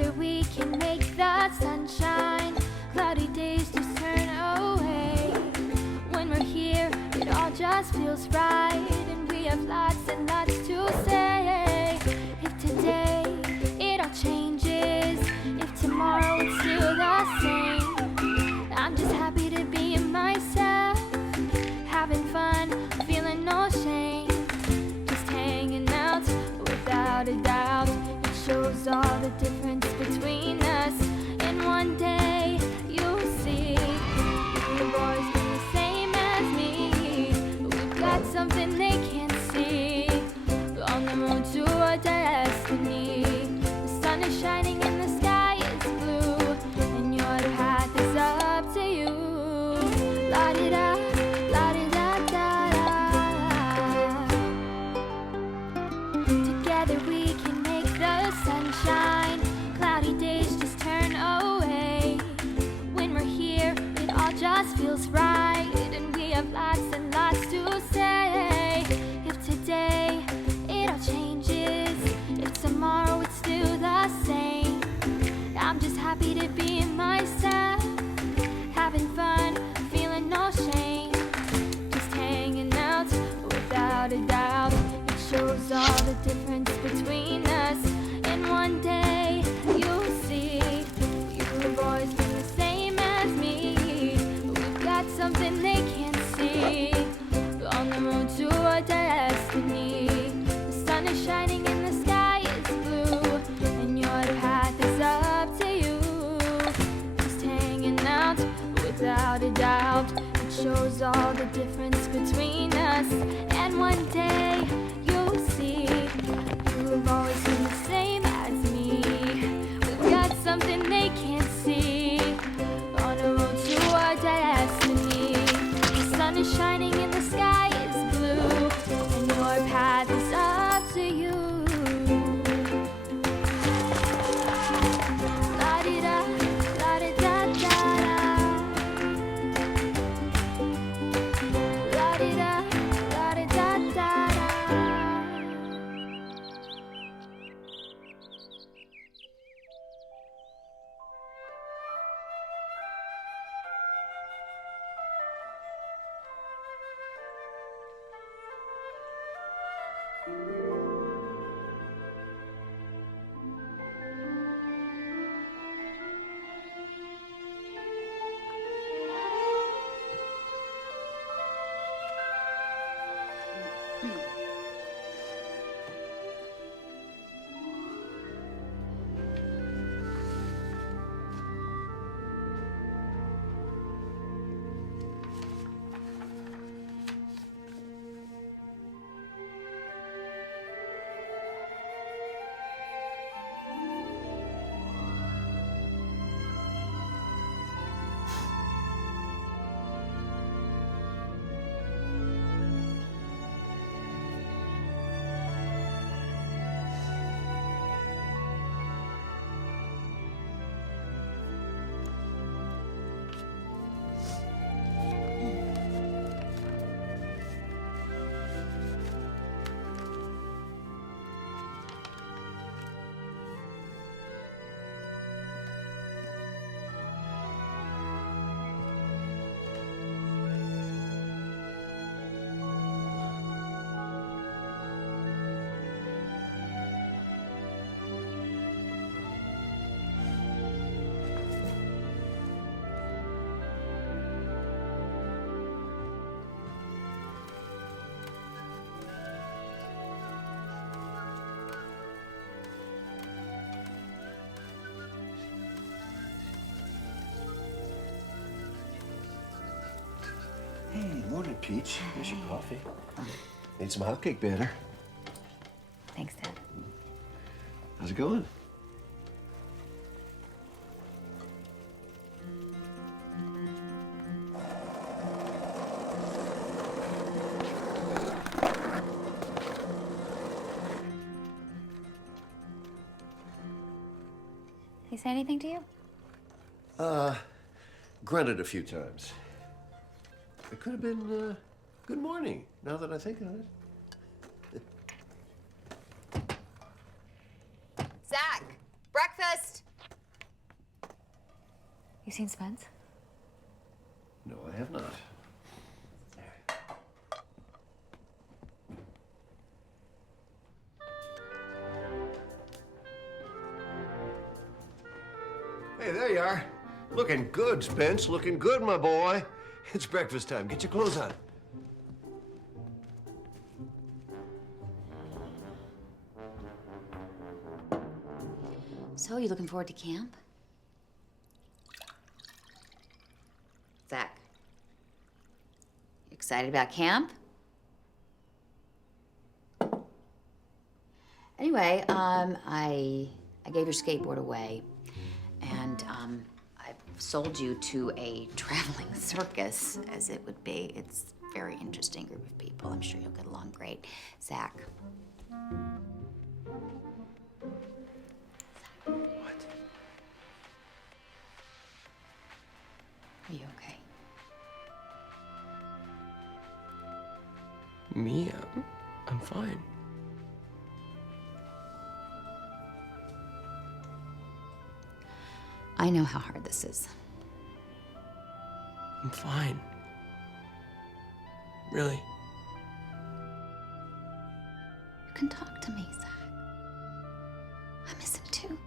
Together we can make the sunshine. Cloudy days just turn away. When we're here, it all just feels right. And we have lots and lots to say. If today it all changes, if tomorrow it's still the same, I'm just happy to be myself, having fun, feeling no shame, just hanging out without a doubt. It shows all the difference between us, and one day you'll see the boys be the same as me. We've got something they can't see, on the road to our destiny. The sun is shining and the sky is blue, and your path is up to you. La-di-da, la-di-da-da-da. Together we can make the sunshine. Cloudy days just turn away. When we're here, it all just feels right. And we have lots and lots to say. If today it all changes, if tomorrow it's still the same, I'm just happy to be myself, having fun, feeling no shame, just hanging out without a doubt. It shows all the difference between us, and one day you'll see you boys be the same as me. We've got something they can't see, on the road to our destiny. The sun is shining and the sky is blue, and your path is up to you, just hanging out without a doubt. It shows all the difference between us, and one day you'll see you've always been the same as me. We've got something they can't see, on the road to our destiny. The sun is shining and the sky is blue, and your path is up to you. La-di-da, la-di-da-da-da. La-di-da, la-di-da-da-da. Hey, morning, Peach. Here's your coffee. Need some hot cake batter. Thanks, Dad. How's it going? He say anything to you? Grunted a few times. It could have been, good morning, now that I think of it. Zach, breakfast. You seen Spence? No, I have not. Hey, there you are. Looking good, Spence. Looking good, my boy. It's breakfast time. Get your clothes on. So, you looking forward to camp? Zach, you excited about camp? Anyway, I gave your skateboard away, and I sold you to a traveling circus, as it would be. It's a very interesting group of people. I'm sure you'll get along great. Zach. What? Are you okay? Me? I'm fine. I know how hard this is. I'm fine. Really. You can talk to me, Zach. I miss him too.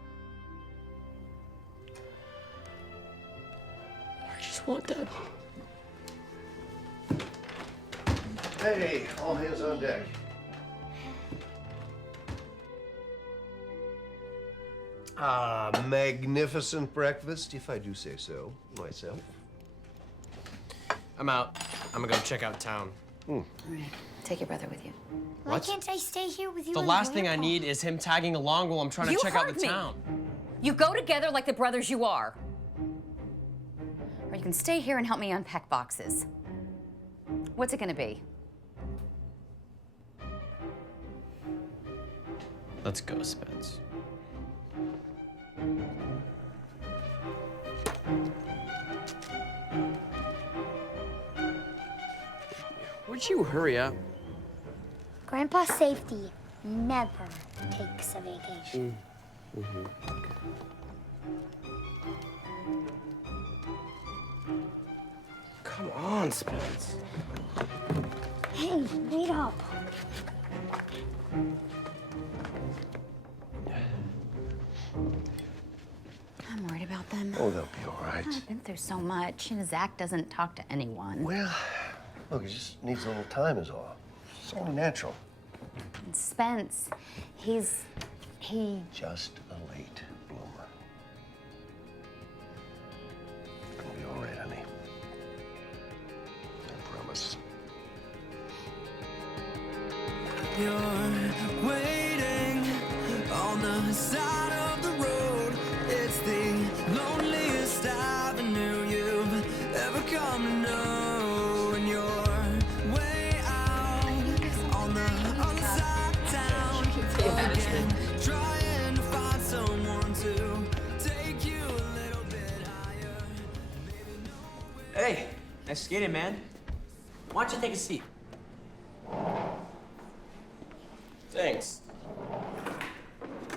I just want that. Hey, all hands on deck. Magnificent breakfast, if I do say so myself. I'm out. I'm gonna go check out town. All right. Take your brother with you. Why can't I stay here with you? The and last thing I Grandpa? need is him tagging along while I'm trying to check out the heard me. town. You go together like the brothers you are. Or you can stay here and help me unpack boxes. What's it gonna be? Let's go, Spence. Would you hurry up? Grandpa's safety never takes a vacation. Come on, Spence. Hey, wait up. I'm worried about them. Oh, they'll be all right. I've been through so much, and Zach doesn't talk to anyone. Well, look, it just needs a little time is all. It's only natural. And Spence, he... Just a late bloomer. It's gonna be all right, honey. I promise. You're waiting on the side of the road. It's the loneliest avenue you've ever come to know. And you're way out on the other side of town. Again, trying to find someone to take you a little bit higher. Hey, nice skating, man. Why don't you take a seat? Thanks.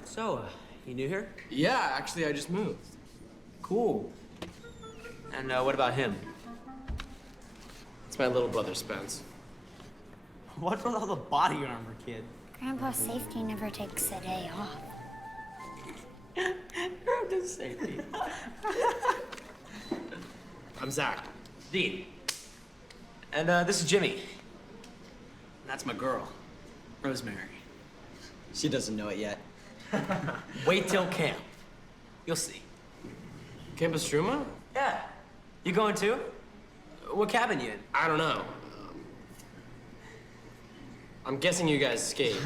So, you new here? Yeah, actually, I just moved. Cool. And what about him? It's my little brother, Spence. What's with all the body armor, kid? Grandpa's safety never takes a day off. You're just safety. I'm Zach. Dean. And this is Jimmy. And that's my girl, Rosemary. She doesn't know it yet. Wait till camp. You'll see. Campostruma? Yeah. You going too? What cabin you in? I don't know. I'm guessing you guys skate.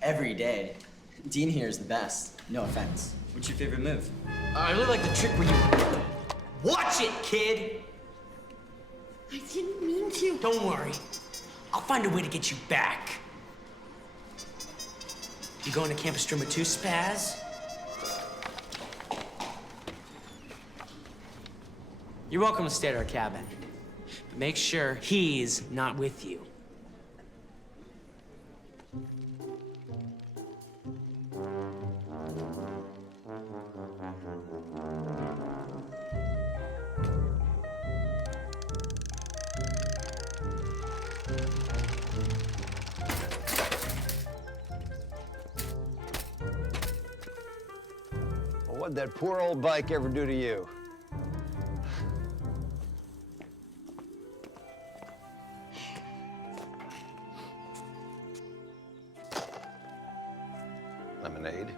Every day. Dean here is the best. No offense. What's your favorite move? I really like the trick where you... Watch it, kid! I didn't mean to. Don't worry. I'll find a way to get you back. You going to Campostruma too, Spaz? You're welcome to stay at our cabin. But make sure he's not with you. What'd that poor old bike ever do to you? Lemonade.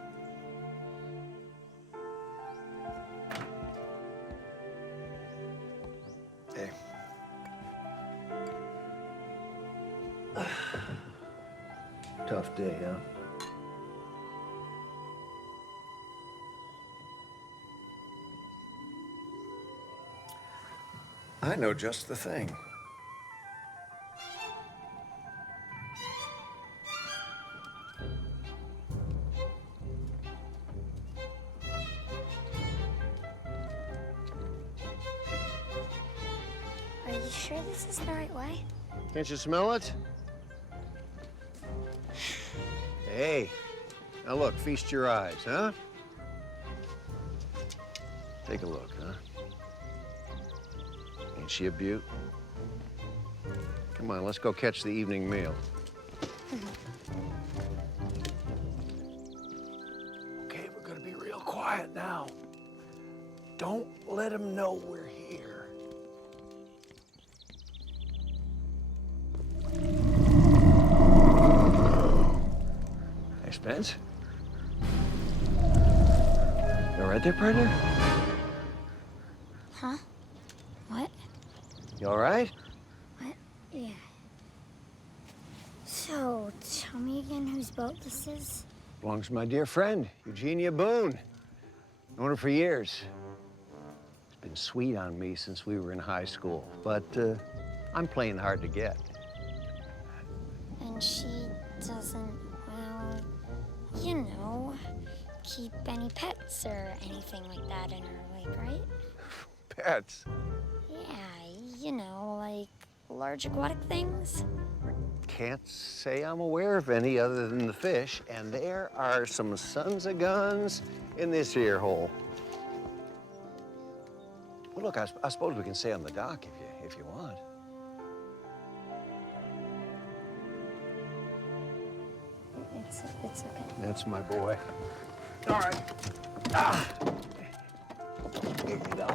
Hey. Tough day, huh? I know just the thing. Are you sure this is the right way? Can't you smell it? Hey, now look, feast your eyes, huh? Take a look, huh? Ain't she a beaut? Come on, let's go catch the evening meal. Okay, we're gonna be real quiet now. Don't let him know we're here. Hey, Spence? You all right there, partner? Huh? What? You all right? What? Yeah. So, tell me again whose boat this is? Belongs to my dear friend, Eugenia Boone. Known her for years. She's been sweet on me since we were in high school, but I'm playing hard to get. And she doesn't, well, you know, keep any pets or anything like that in her wake, right? Pets? Yeah, you know, like large aquatic things. Can't say I'm aware of any other than the fish, and there are some sons of guns in this here hole. Well, look, I suppose we can stay on the dock if you want. It's okay. That's my boy. All right. Ah. Here you go.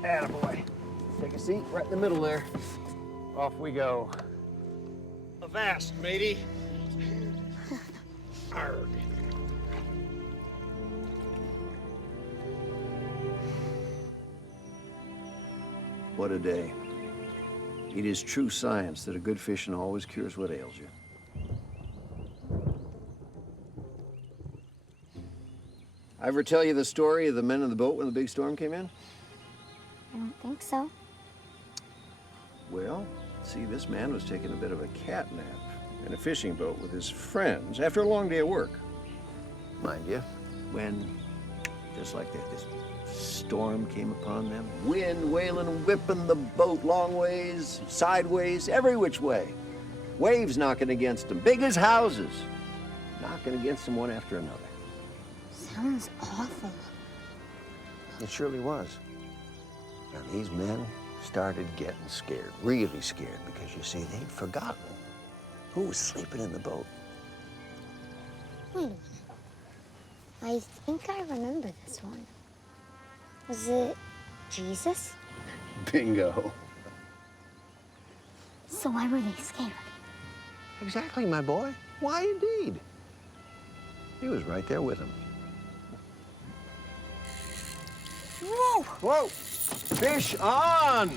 Attaboy. Take a seat right in the middle there. Off we go. Avast, matey. Arg. What a day. It is true science that a good fishing always cures what ails you. I ever tell you the story of the men in the boat when the big storm came in? I don't think so. Well, see, this man was taking a bit of a cat nap in a fishing boat with his friends after a long day of work. Mind you, when, just like that, this storm came upon them. Wind wailing and whipping the boat long ways, sideways, every which way. Waves knocking against them, big as houses, knocking against them one after another. Sounds awful. It surely was. And these men started getting scared, really scared, because you see, they'd forgotten who was sleeping in the boat. Wait a minute. I think I remember this one. Was it Jesus? Bingo. So why were they scared? Exactly, my boy. Why indeed? He was right there with them. Whoa! Whoa! Fish on!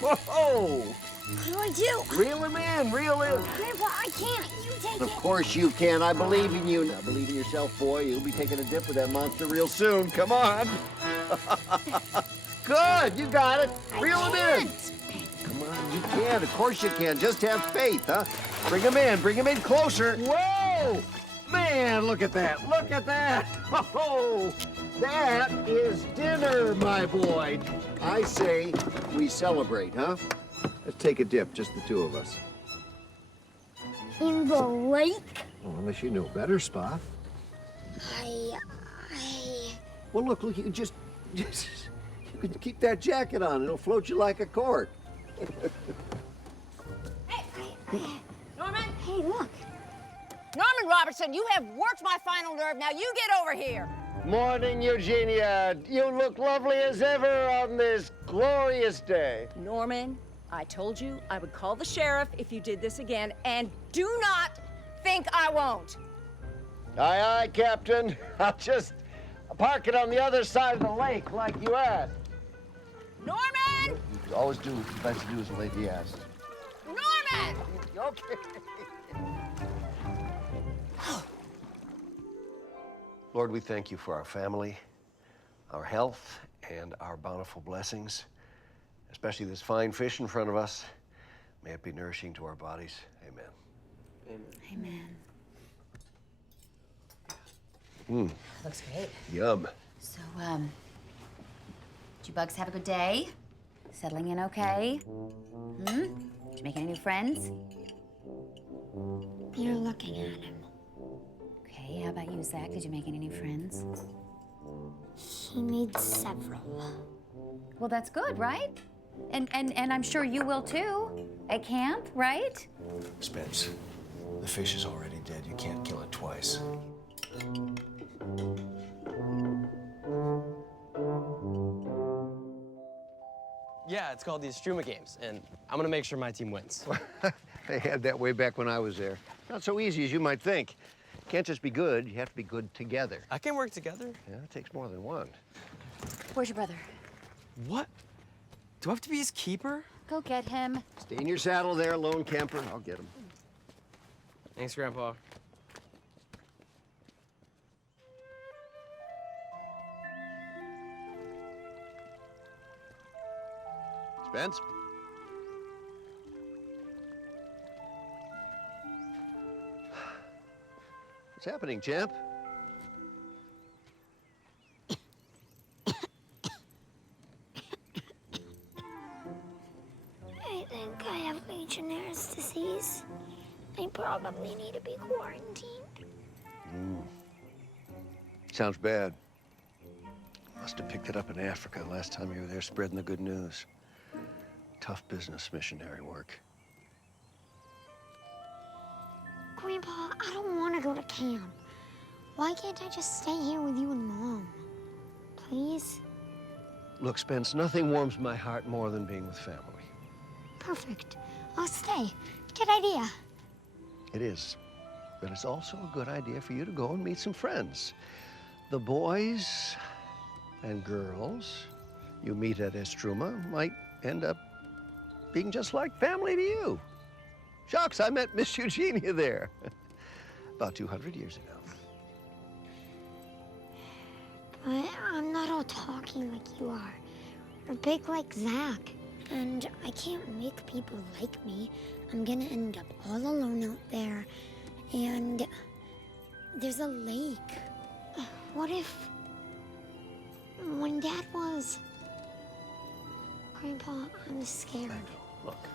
Whoa! What do I do? Reel him in, reel in. Grandpa, I can't. You take Of it. course you can. I believe in you. Now believe in yourself, boy. You'll be taking a dip with that monster real soon. Come on. Good, you got it. Reel him in. Come on, you can. Of course you can. Just have faith, huh? Bring him in. Bring him in closer. Whoa! Man, look at that. Look at that. Oh, that is dinner, my boy. I say we celebrate, huh? Let's take a dip, just the two of us. In the lake? Well, unless you know better, Spot. Well, look, you just you can keep that jacket on. It'll float you like a cork. Norman! Hey, look. Norman, Robertson, you have worked my final nerve. Now you get over here. Morning, Eugenia. You look lovely as ever on this glorious day. Norman, I told you I would call the sheriff if you did this again, and do not think I won't. Aye, aye, Captain. I'll just park it on the other side of the lake like you asked. Norman! You always do what best to do as the lady asks. Norman! Okay. Lord, we thank you for our family, our health, and our bountiful blessings, especially this fine fish in front of us. May it be nourishing to our bodies. Amen. Amen. Mmm, Looks great. yum. So, did you bugs have a good day? Settling in okay? Did you make any new friends? You're looking at him. Okay, how about you, Zach? Did you make any new friends? He made several. Well, that's good, right? And I'm sure you will too, at camp, right? Spence, the fish is already dead. You can't kill it twice. Yeah, it's called the Estruma Games, and I'm gonna make sure my team wins. They had that way back when I was there. Not so easy as you might think. Can't just be good, you have to be good together. I can work together. Yeah, it takes more than one. Where's your brother? What? Do I have to be his keeper? Go get him. Stay in your saddle there, lone camper. I'll get him. Thanks, Grandpa. Spence? What's happening, champ? I think I have Legionnaire's disease. I probably need to be quarantined. Sounds bad. Must have picked it up in Africa last time you were there spreading the good news. Tough business, missionary work. Grandpa, I don't want to go to camp. Why can't I just stay here with you and Mom? Please? Look, Spence, nothing warms my heart more than being with family. Perfect. I'll stay. Good idea. It is. But it's also a good idea for you to go and meet some friends. The boys and girls you meet at Estruma might end up being just like family to you. Shucks, I met Miss Eugenia there about 200 years ago. But I'm not all talking like you are, or big like Zach. And I can't make people like me. I'm gonna end up all alone out there. And there's a lake. What if... when Dad was... Grandpa, I'm scared. Look.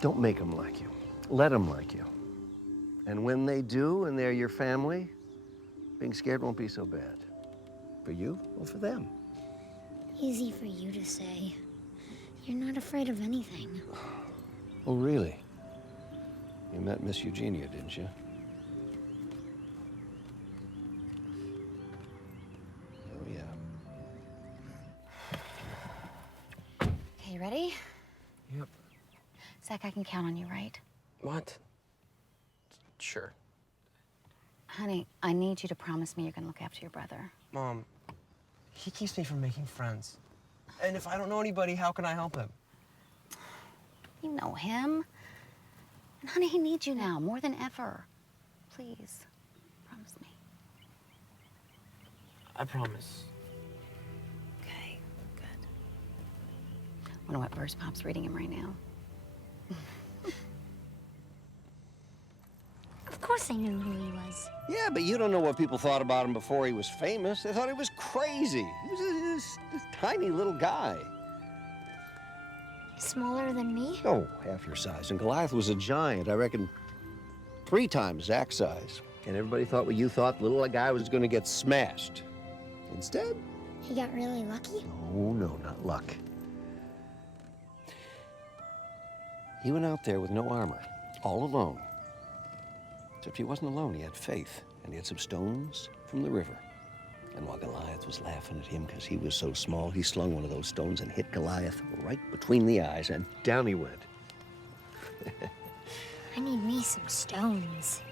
Don't make them like you. Let them like you. And when they do, and they're your family, being scared won't be so bad. For you or for them. Easy for you to say. You're not afraid of anything. Oh, really? You met Miss Eugenia, didn't you? Oh, yeah. Okay, you ready? Yep. Zach, I can count on you, right? What? Sure. Honey, I need you to promise me you're gonna look after your brother. Mom, he keeps me from making friends. And if I don't know anybody, how can I help him? You know him. And honey, he needs you now more than ever. Please, promise me. I promise. Okay, good. Wonder what verse Pop's reading him right now. Of course I knew who he was. Yeah, but you don't know what people thought about him before he was famous. They thought he was crazy. He was this tiny little guy. Smaller than me? Oh, half your size. And Goliath was a giant, I reckon 3 times Zach's size. And everybody thought what you thought, the little guy was going to get smashed. Instead... He got really lucky? Oh, no, not luck. He went out there with no armor, all alone. Except he wasn't alone, he had faith, and he had some stones from the river. And while Goliath was laughing at him because he was so small, he slung one of those stones and hit Goliath right between the eyes, and down he went. I need me some stones.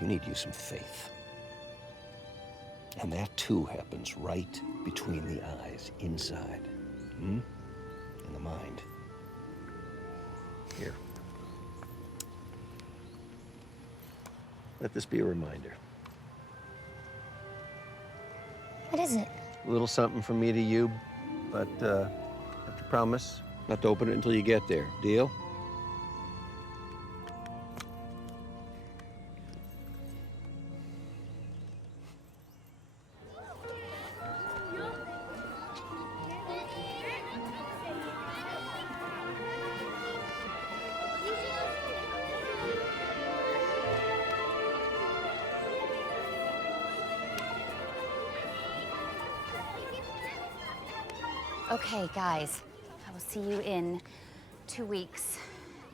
You need you some faith. And that too happens right between the eyes, inside. In the mind. Here. Let this be a reminder. What is it? A little something from me to you, but have to promise not to open it until you get there. Deal? Okay, guys, I will see you in 2 weeks.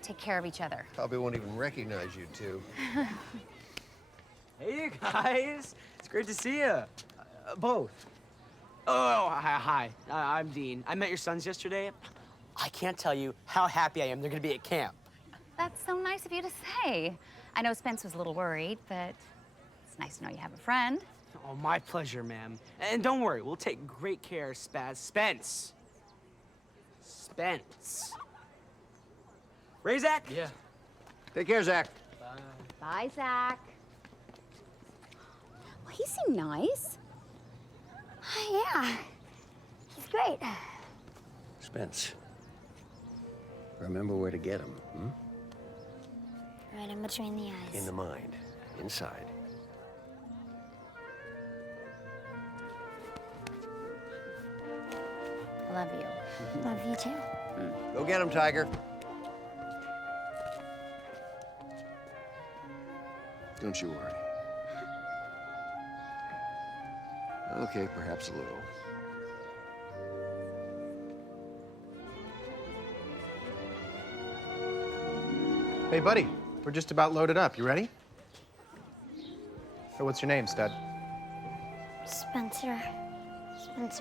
Take care of each other. Probably won't even recognize you two. Hey, you guys. It's great to see you. Both. Oh, hi. I'm Dean. I met your sons yesterday. I can't tell you how happy I am they're gonna be at camp. That's so nice of you to say. I know Spence was a little worried, but it's nice to know you have a friend. Oh, my pleasure, ma'am. And don't worry, we'll take great care of Spence. Ray, Zach? Yeah. Take care, Zach. Bye, Zach. Well, he seemed nice. Yeah, he's great. Spence. Remember where to get him, Right in between the eyes. In the mind, inside. I love you. Love you too. Go get him, Tiger. Don't you worry. Okay, perhaps a little. Hey, buddy, we're just about loaded up. You ready? Hey, what's your name, stud? Spencer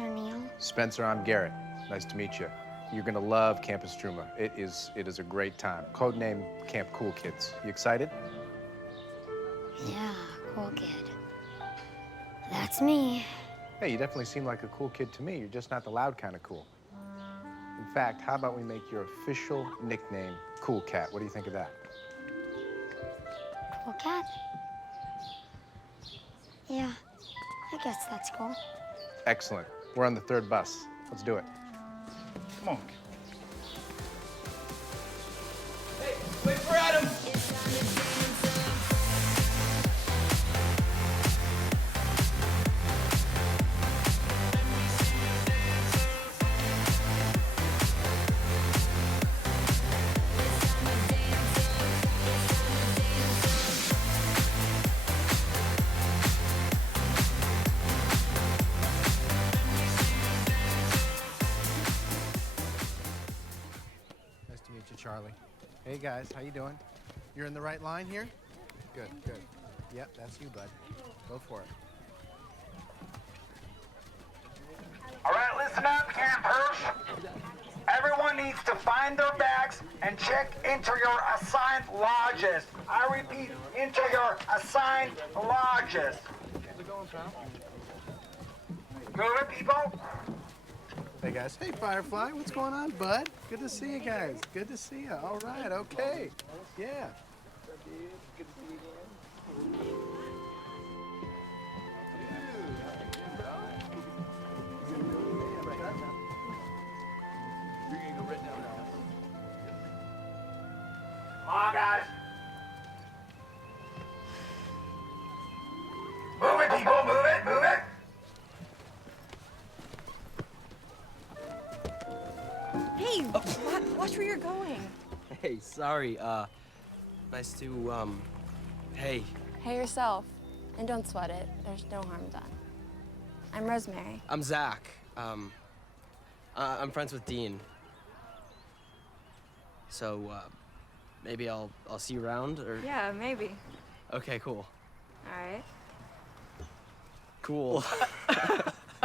Neal. Spencer, I'm Garrett. Nice to meet you. You're gonna love Campus Truma. It is a great time. Codename Camp Cool Kids. You excited? Yeah, cool kid. That's me. Hey, you definitely seem like a cool kid to me. You're just not the loud kind of cool. In fact, how about we make your official nickname Cool Cat? What do you think of that? Cool cat? Yeah, I guess that's cool. Excellent. We're on the 3rd bus. Let's do it. Come on. Hey, wait for Adam! Charlie. Hey guys, how you doing? You're in the right line here? Good. Yep, that's you, bud. Go for it. All right, listen up, campers. Everyone needs to find their bags and check into your assigned lodges. I repeat, into your assigned lodges. Move it, people. Hey guys. Hey Firefly, what's going on, bud? Good to see you guys. Good to see you. All right, okay. Yeah. Come on, guys. Move it, people, move it, move it. Hey, watch where you're going. Hey, sorry. Nice to, hey. Hey yourself, and don't sweat it. There's no harm done. I'm Rosemary. I'm Zach. I'm friends with Dean. So, Maybe I'll see you around, or... Yeah, maybe. Okay, cool. All right. Cool.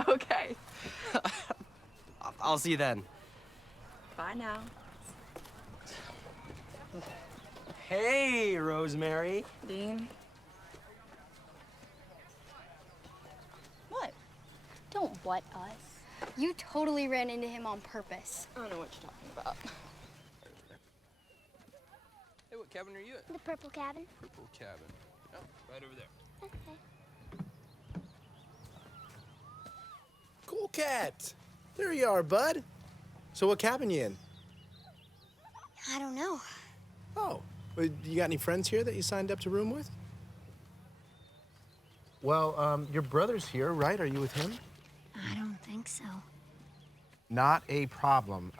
Okay. I'll see you then. Bye now. Hey, Rosemary. Dean. What? Don't what us. You totally ran into him on purpose. I don't know what you're talking about. Hey, what cabin are you in? The purple cabin. Purple cabin. Oh, right over there. Okay. Cool cat. There you are, bud. So what cabin you in? I don't know. Oh, you got any friends here that you signed up to room with? Well, your brother's here, right? Are you with him? I don't think so. Not a problem.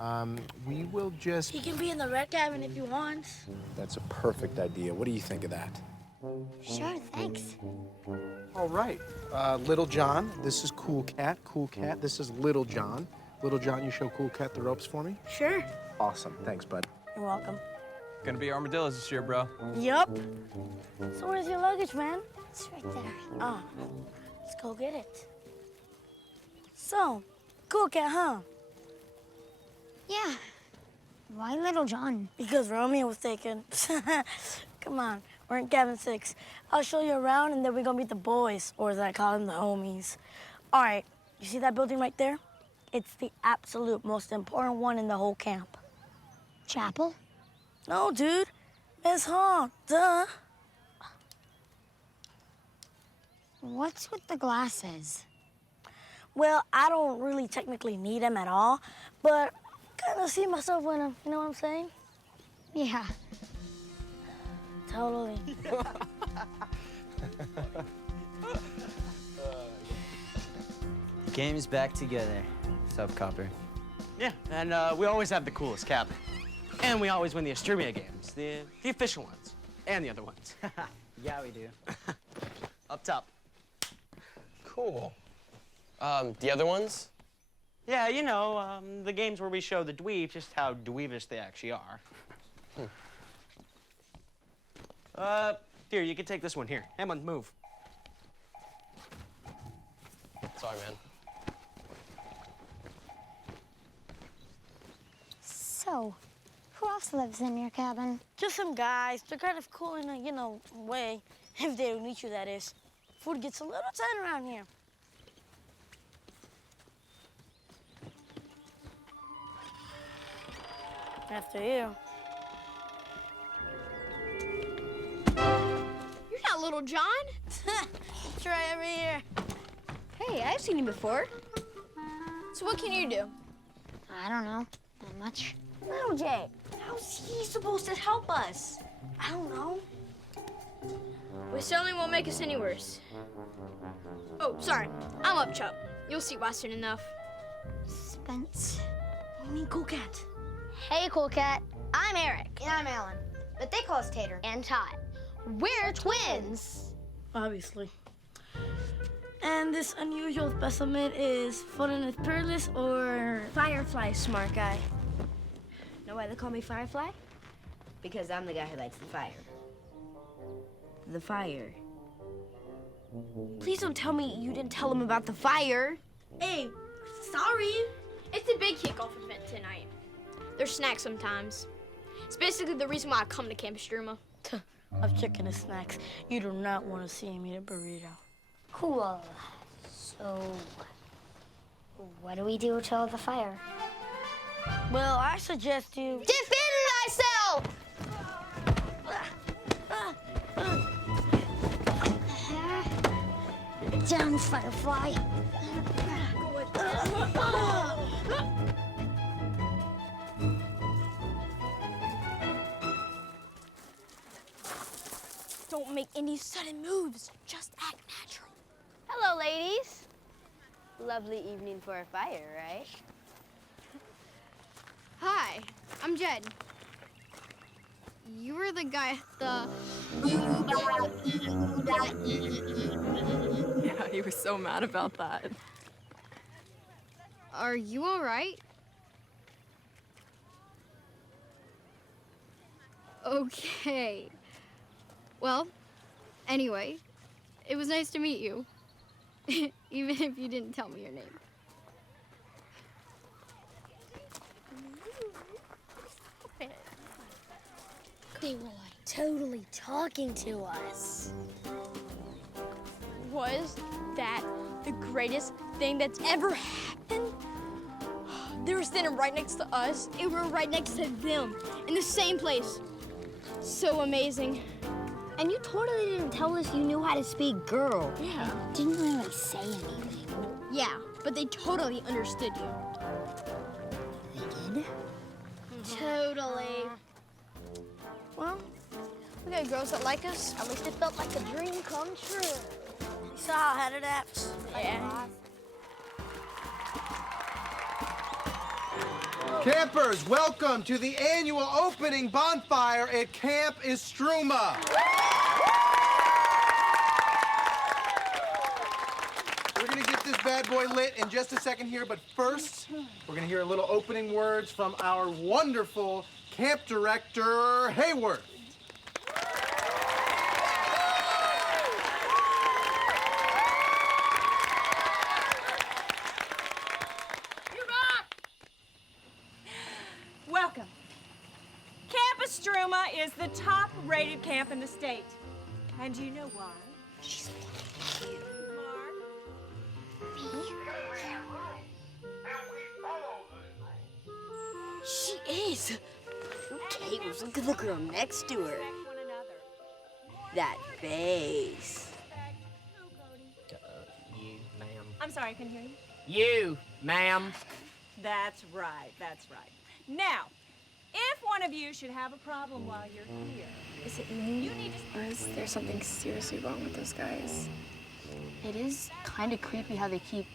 We will just... He can be in the red cabin if he wants. That's a perfect idea. What do you think of that? Sure, thanks. All right. Little John, this is Cool Cat. Cool Cat, this is Little John. Little John, you show Cool Cat the ropes for me? Sure. Awesome. Thanks, bud. You're welcome. Gonna be armadillos this year, bro. Yup. So where's your luggage, man? It's right there. Oh, let's go get it. So, Cool Cat, huh? Yeah. Why Little John? Because Romeo was taken. Come on, we're in cabin 6. I'll show you around and then we're gonna meet the boys, or as I call them, the homies. All right, you see that building right there? It's the absolute most important one in the whole camp. Chapel? No, dude. It's hall. Duh. What's with the glasses? Well, I don't really technically need them at all, but kind of see myself in them. You know what I'm saying? Yeah. Totally. Game's back together. What's up, Copper? Yeah, and we always have the coolest cabin. And we always win the Astrumia games, the official ones, and the other ones. Yeah, we do. Up top. Cool. The other ones? Yeah, you know, the games where we show the dweebs just how dweebish they actually are. Here, you can take this one. Here, Hammond, move. Sorry, man. So, who else lives in your cabin? Just some guys. They're kind of cool in a, you know, way. If they don't meet you, that is. Food gets a little tight around here. After you. You're not Little John. Try every year. Hey, I've seen you before. So what can you do? I don't know. Not much. No, Jay. How's he supposed to help us? I don't know. We certainly won't make us any worse. Oh, sorry. I'm up, Chuck. You'll see why soon enough. Spence. You mean Cool Cat? Hey, Cool Cat. I'm Eric. And I'm Alan. But they call us Tater and Todd. We're twins. Obviously. And this unusual specimen is Fun and Peerless or Firefly, smart guy. Know why they call me Firefly? Because I'm the guy who lights the fire. The fire. Please don't tell me you didn't tell him about the fire. Hey, sorry. It's a big kickoff event tonight. There's snacks sometimes. It's basically the reason why I come to Camp Struma. Of chicken and snacks. You do not want to see him eat a burrito. Cool. So, what do we do till the fire? Well, I suggest you... Defend thyself! Down, Firefly. Don't make any sudden moves. Just act natural. Hello, ladies. Lovely evening for a fire, right? Hi, I'm Jed. You were the guy at the... Yeah, he was so mad about that. Are you all right? Okay. Well, anyway, it was nice to meet you. Even if you didn't tell me your name. They were like totally talking to us. Was that the greatest thing that's ever happened? They were standing right next to us, and we were right next to them, in the same place. So amazing. And you totally didn't tell us you knew how to speak girl. Yeah. Didn't really say anything. Yeah, but they totally understood you. They did? Totally. Well, we got girls that like us. At least it felt like a dream come true. You saw how I had it apps? Yeah. Campers, welcome to the annual opening bonfire at Camp Istruma. We're gonna get this bad boy lit in just a second here, but first, we're gonna hear a little opening words from our wonderful camp director, Hayward. Welcome. Camp Istruma is the top-rated camp in the state. And do you know why? She's She is. Okay, look at the girl next to her. That face. You, ma'am. I'm sorry, I couldn't hear you. You, ma'am. That's right, that's right. Now, if one of you should have a problem while you're here, Is it me? you need to... Or is there something seriously wrong with those guys? It is kind of creepy how they keep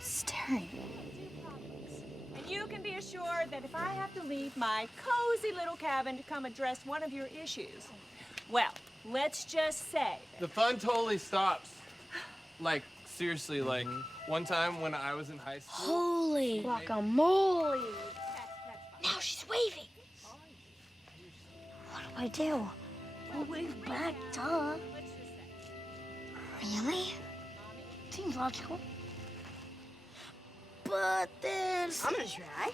staring. And you can be assured that if I have to leave my cozy little cabin to come address one of your issues, well, let's just say... The fun totally stops. Like, seriously, like, one time when I was in high school... Holy guacamole! Now she's waving. What do I do? We'll wave back, duh. Really? Seems logical. But there's... I'm gonna try.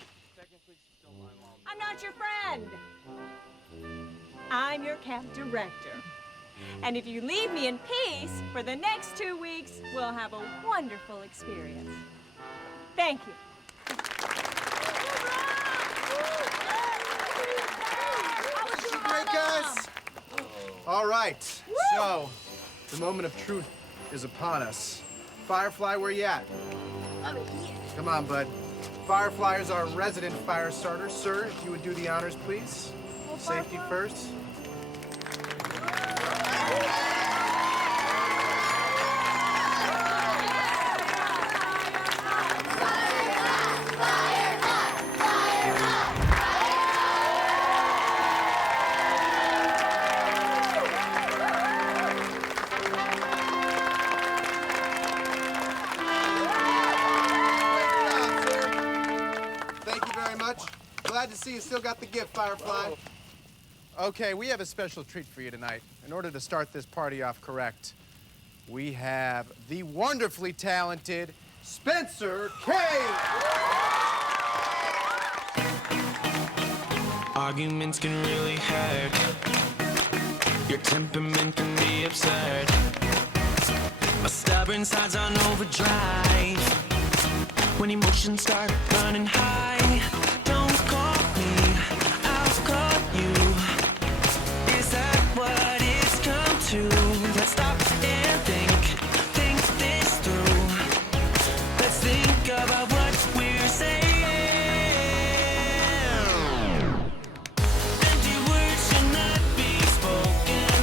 I'm not your friend. I'm your camp director. And if you leave me in peace, for the next 2 weeks, we'll have a wonderful experience. Thank you. Great, guys. All right, so the moment of truth is upon us. Firefly, where you at? Come on, bud. Firefly is our resident fire starter. Sir, if you would do the honors, please. Safety first. Glad to see you still got the gift, Firefly. Okay, we have a special treat for you tonight. In order to start this party off correct, we have the wonderfully talented Spencer K. Arguments can really hurt. Your temperament can be absurd. My stubborn side's on overdrive. When emotions start running high, don't call me, I'll call you. Is that what it's come to? Let's stop and think this through. Let's think about what we're saying. Empty words should not be spoken.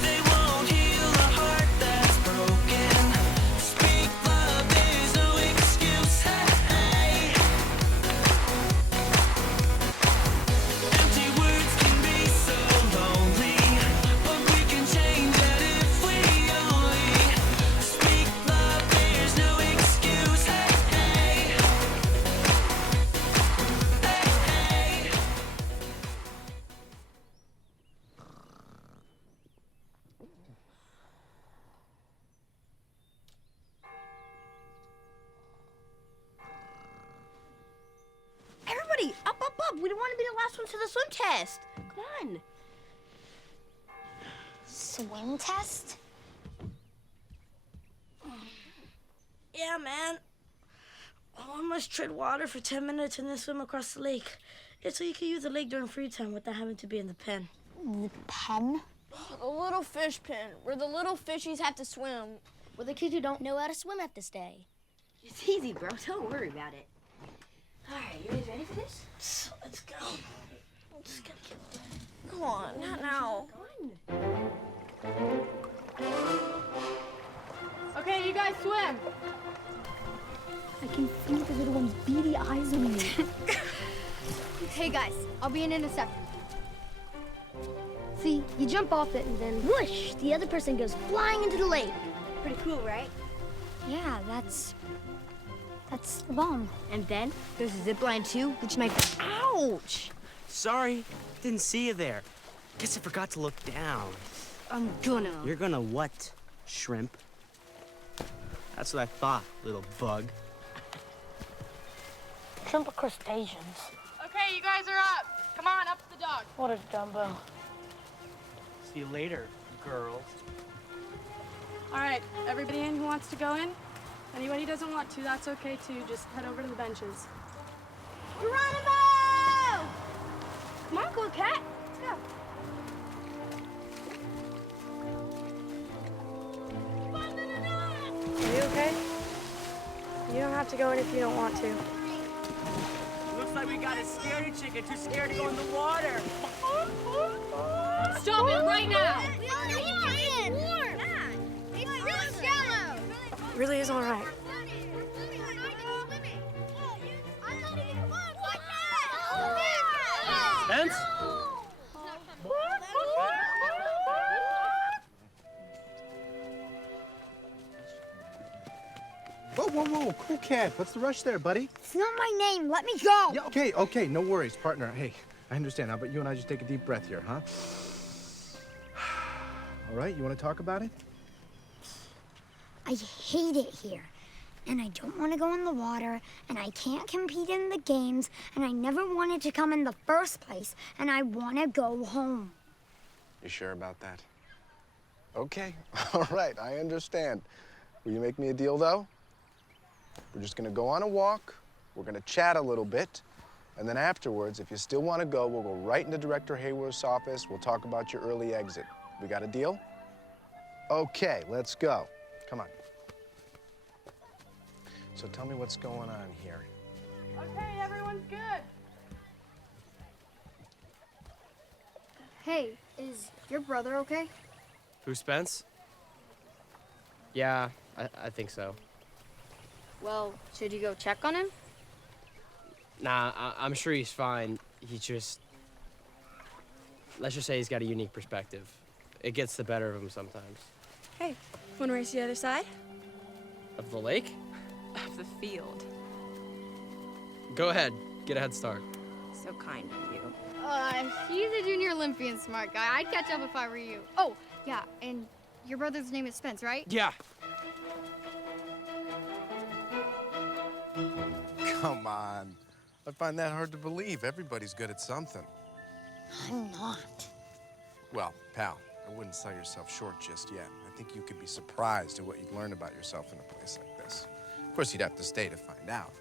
They won't heal a heart that's broken. Speak love, there's no excuse. Hey. up. We don't want to be the last ones to the swim test. Come on. Swim test? Yeah, man. One must tread water for 10 minutes and then swim across the lake. It's so you can use the lake during free time without having to be in the pen. The pen? The little fish pen, where the little fishies have to swim. With the kids who don't know how to swim at this day. It's easy, bro. Don't worry about it. All right, you guys ready for this? Let's go. Let's get Come on, not now. Okay, you guys swim. I can see the little one's beady eyes on me. Hey guys, I'll be in a second. See, you jump off it and then whoosh, the other person goes flying into the lake. Pretty cool, right? Yeah, that's the bomb. And then there's a zip line too, which might. Ouch! Sorry, didn't see you there. Guess I forgot to look down. I'm gonna. You're gonna what, shrimp? That's what I thought, little bug. Shrimp are crustaceans. Okay, you guys are up. Come on, up to the dock. What a dumbo. See you later, girls. All right, everybody in who wants to go in? Anybody who doesn't want to, that's okay too. Just head over to the benches. Geronimo! Come on, cool cat. Let's go. Are you okay? You don't have to go in if you don't want to. Looks like we got a scaredy chicken too scared to go in the water. Stop it right now! It's warm. It's really shallow. It really is all right. Spence? Whoa, whoa, whoa, cool cat. What's the rush there, buddy? It's not my name. Let me go. Yeah, okay, no worries, partner. Hey, I understand. How about you and I just take a deep breath here, huh? All right, you want to talk about it? I hate it here. And I don't want to go in the water, and I can't compete in the games, and I never wanted to come in the first place, and I want to go home. You sure about that? Okay, all right, I understand. Will you make me a deal, though? We're just gonna go on a walk, we're gonna chat a little bit, and then afterwards, if you still want to go, we'll go right into Director Hayworth's office, we'll talk about your early exit. We got a deal? Okay, let's go. Come on. So tell me what's going on here. Okay, everyone's good. Hey, is your brother okay? Who, Spence? Yeah, I think so. Well, should you go check on him? Nah, I'm sure he's fine. He just... Let's just say he's got a unique perspective. It gets the better of him sometimes. Hey, wanna race the other side? Of the lake? Of the field. Go ahead. Get a head start. So kind of you. He's a junior Olympian smart guy. I'd catch up if I were you. Oh, yeah, and your brother's name is Spence, right? Yeah. Come on. I find that hard to believe. Everybody's good at something. I'm not. Well, pal, I wouldn't sell yourself short just yet. I think you could be surprised at what you'd learn about yourself in a place like this. Of course, you'd have to stay to find out.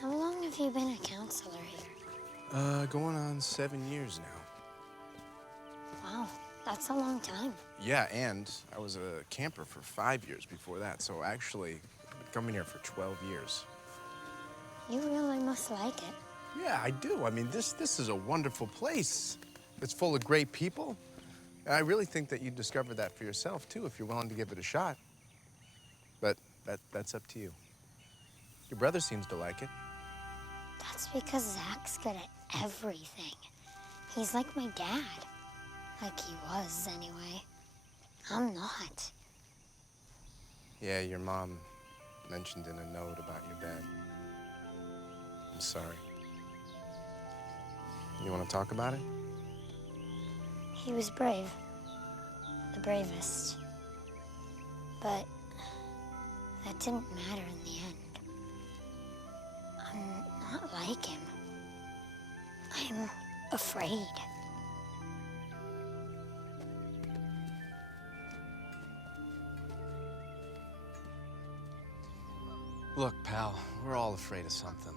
How long have you been a counselor here? Going on 7 years now. Wow, that's a long time. Yeah, and I was a camper for 5 years before that, so actually, I've been coming here for 12 years. You really must like it. Yeah, I do. I mean, this is a wonderful place. It's full of great people. And I really think that you'd discover that for yourself, too, if you're willing to give it a shot. But that's up to you. Your brother seems to like it. That's because Zach's good at everything. He's like my dad. Like he was, anyway. I'm not. Yeah, your mom mentioned in a note about your dad. I'm sorry. You want to talk about it? He was brave. The bravest. But that didn't matter in the end. I'm not like take him. I'm afraid. Look, pal, we're all afraid of something.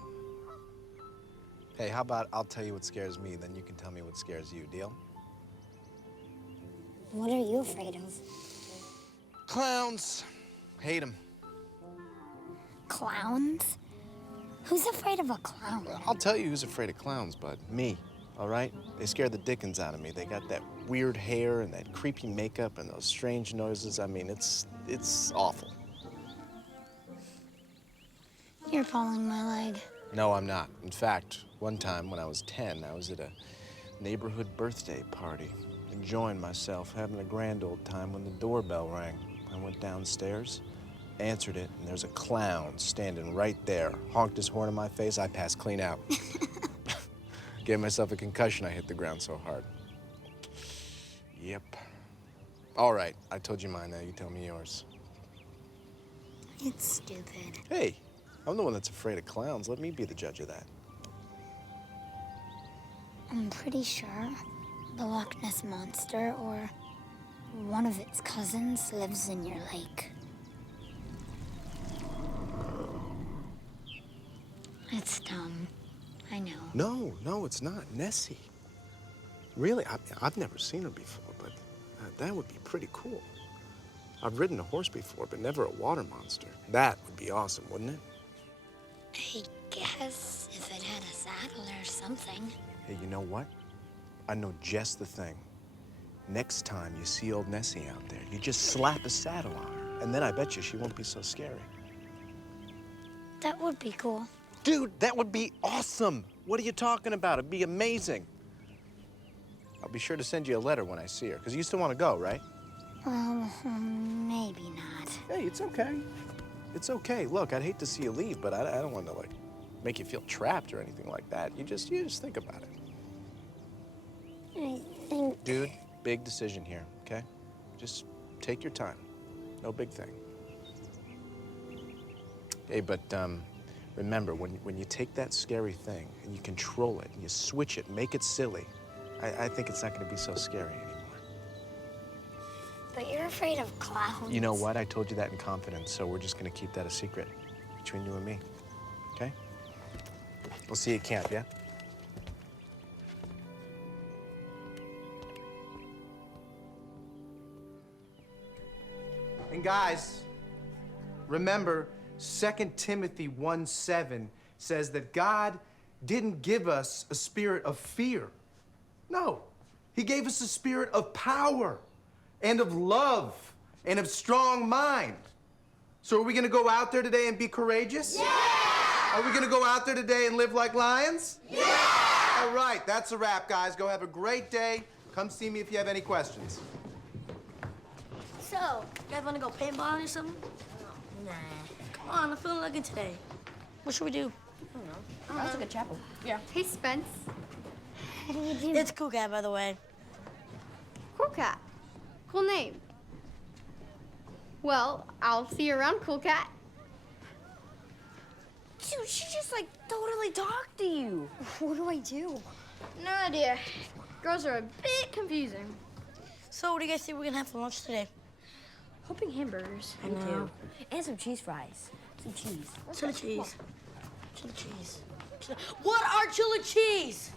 Hey, how about I'll tell you what scares me, then you can tell me what scares you, deal? What are you afraid of? Clowns. Hate them. Clowns? Who's afraid of a clown? I'll tell you who's afraid of clowns, bud. Me, all right? They scare the dickens out of me. They got that weird hair and that creepy makeup and those strange noises. I mean, it's awful. You're pulling my leg. No, I'm not. In fact, one time when I was 10, I was at a neighborhood birthday party, enjoying myself, having a grand old time when the doorbell rang. I went downstairs, answered it, and there's a clown standing right there. Honked his horn in my face, I passed clean out. Gave myself a concussion, I hit the ground so hard. Yep. All right, I told you mine now, you tell me yours. It's stupid. Hey, I'm the one that's afraid of clowns. Let me be the judge of that. I'm pretty sure the Loch Ness Monster or one of its cousins lives in your lake. It's dumb. I know. No, it's not. Nessie. Really, I've never seen her before, but that would be pretty cool. I've ridden a horse before, but never a water monster. That would be awesome, wouldn't it? I guess if it had a saddle or something. Hey, you know what? I know just the thing. Next time you see old Nessie out there, you just slap a saddle on her, and then I bet you she won't be so scary. That would be cool. Dude, that would be awesome. What are you talking about? It'd be amazing. I'll be sure to send you a letter when I see her, because you still want to go, right? Well, maybe not. Hey, it's okay. It's okay. Look, I'd hate to see you leave, but I don't want to, like, make you feel trapped or anything like that. You just think about it. I think... Dude, big decision here, okay? Just take your time. No big thing. Hey, but remember, when you take that scary thing and you control it and you switch it, make it silly, I think it's not going to be so scary anymore. But you're afraid of clowns. You know what? I told you that in confidence, so we're just going to keep that a secret between you and me, okay? We'll see you at camp, yeah? And guys, remember, 2 Timothy 1:7 says that God didn't give us a spirit of fear. No, he gave us a spirit of power and of love and of strong mind. So are we gonna go out there today and be courageous? Yeah! Are we gonna go out there today and live like lions? Yeah! All right, that's a wrap, guys. Go have a great day. Come see me if you have any questions. So, you guys want to go paintballing or something? Nah. Come on, I'm feeling like it today. What should we do? I don't know. Oh, that's a good chapel. Yeah. Hey, Spence. How do you do? It's Cool Cat, by the way. Cool Cat. Cool name. Well, I'll see you around, Cool Cat. Dude, she just, like, totally talked to you. What do I do? No idea. Girls are a bit confusing. So, what do you guys think we're gonna have for lunch today? Hoping hamburgers. Me too. And some cheese fries. Some cheese. Chili cheese. Chili cheese. What are chili cheese?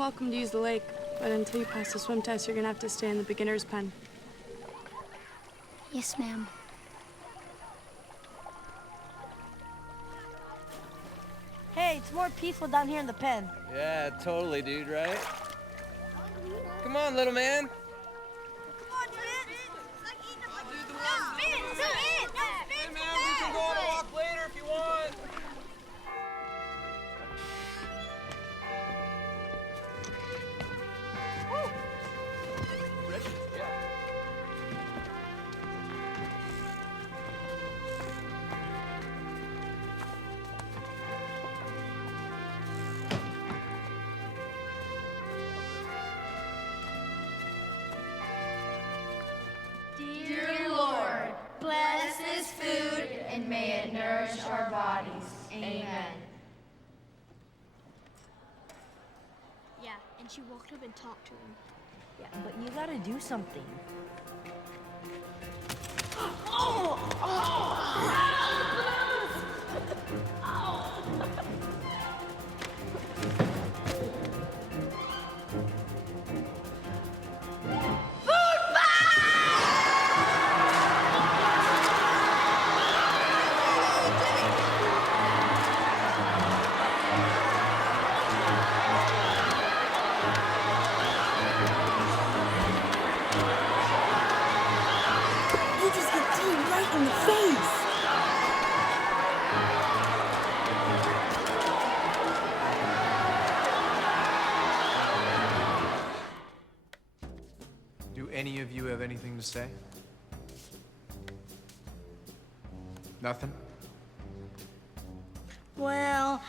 welcome to use the lake, but until you pass the swim test, you're gonna have to stay in the beginner's pen. Yes, ma'am. Hey, it's more peaceful down here in the pen. Yeah, totally, dude, right? Come on, little man. Hey, man, we can go on a walk later if you want. Ready? Yeah. Dear Lord, bless this food and may it nourish our bodies. Amen. Yeah, and she walked up and talked to him. Yeah, but you gotta do something. You just get Dean right in the face. Do any of you have anything to say? Nothing? Well,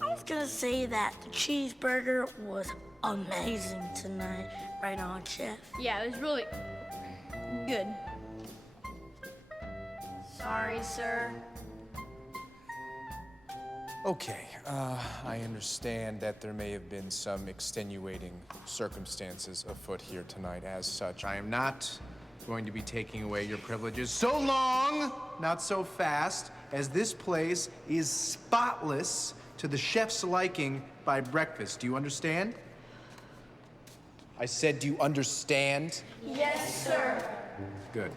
I was gonna say that the cheeseburger was amazing tonight. Right on, Chef. Yeah, it was really good. Sorry, sir. Okay, I understand that there may have been some extenuating circumstances afoot here tonight. As such, I am not going to be taking away your privileges so long, not so fast, as this place is spotless to the chef's liking by breakfast. Do you understand? I said, do you understand? Yes, sir. Good.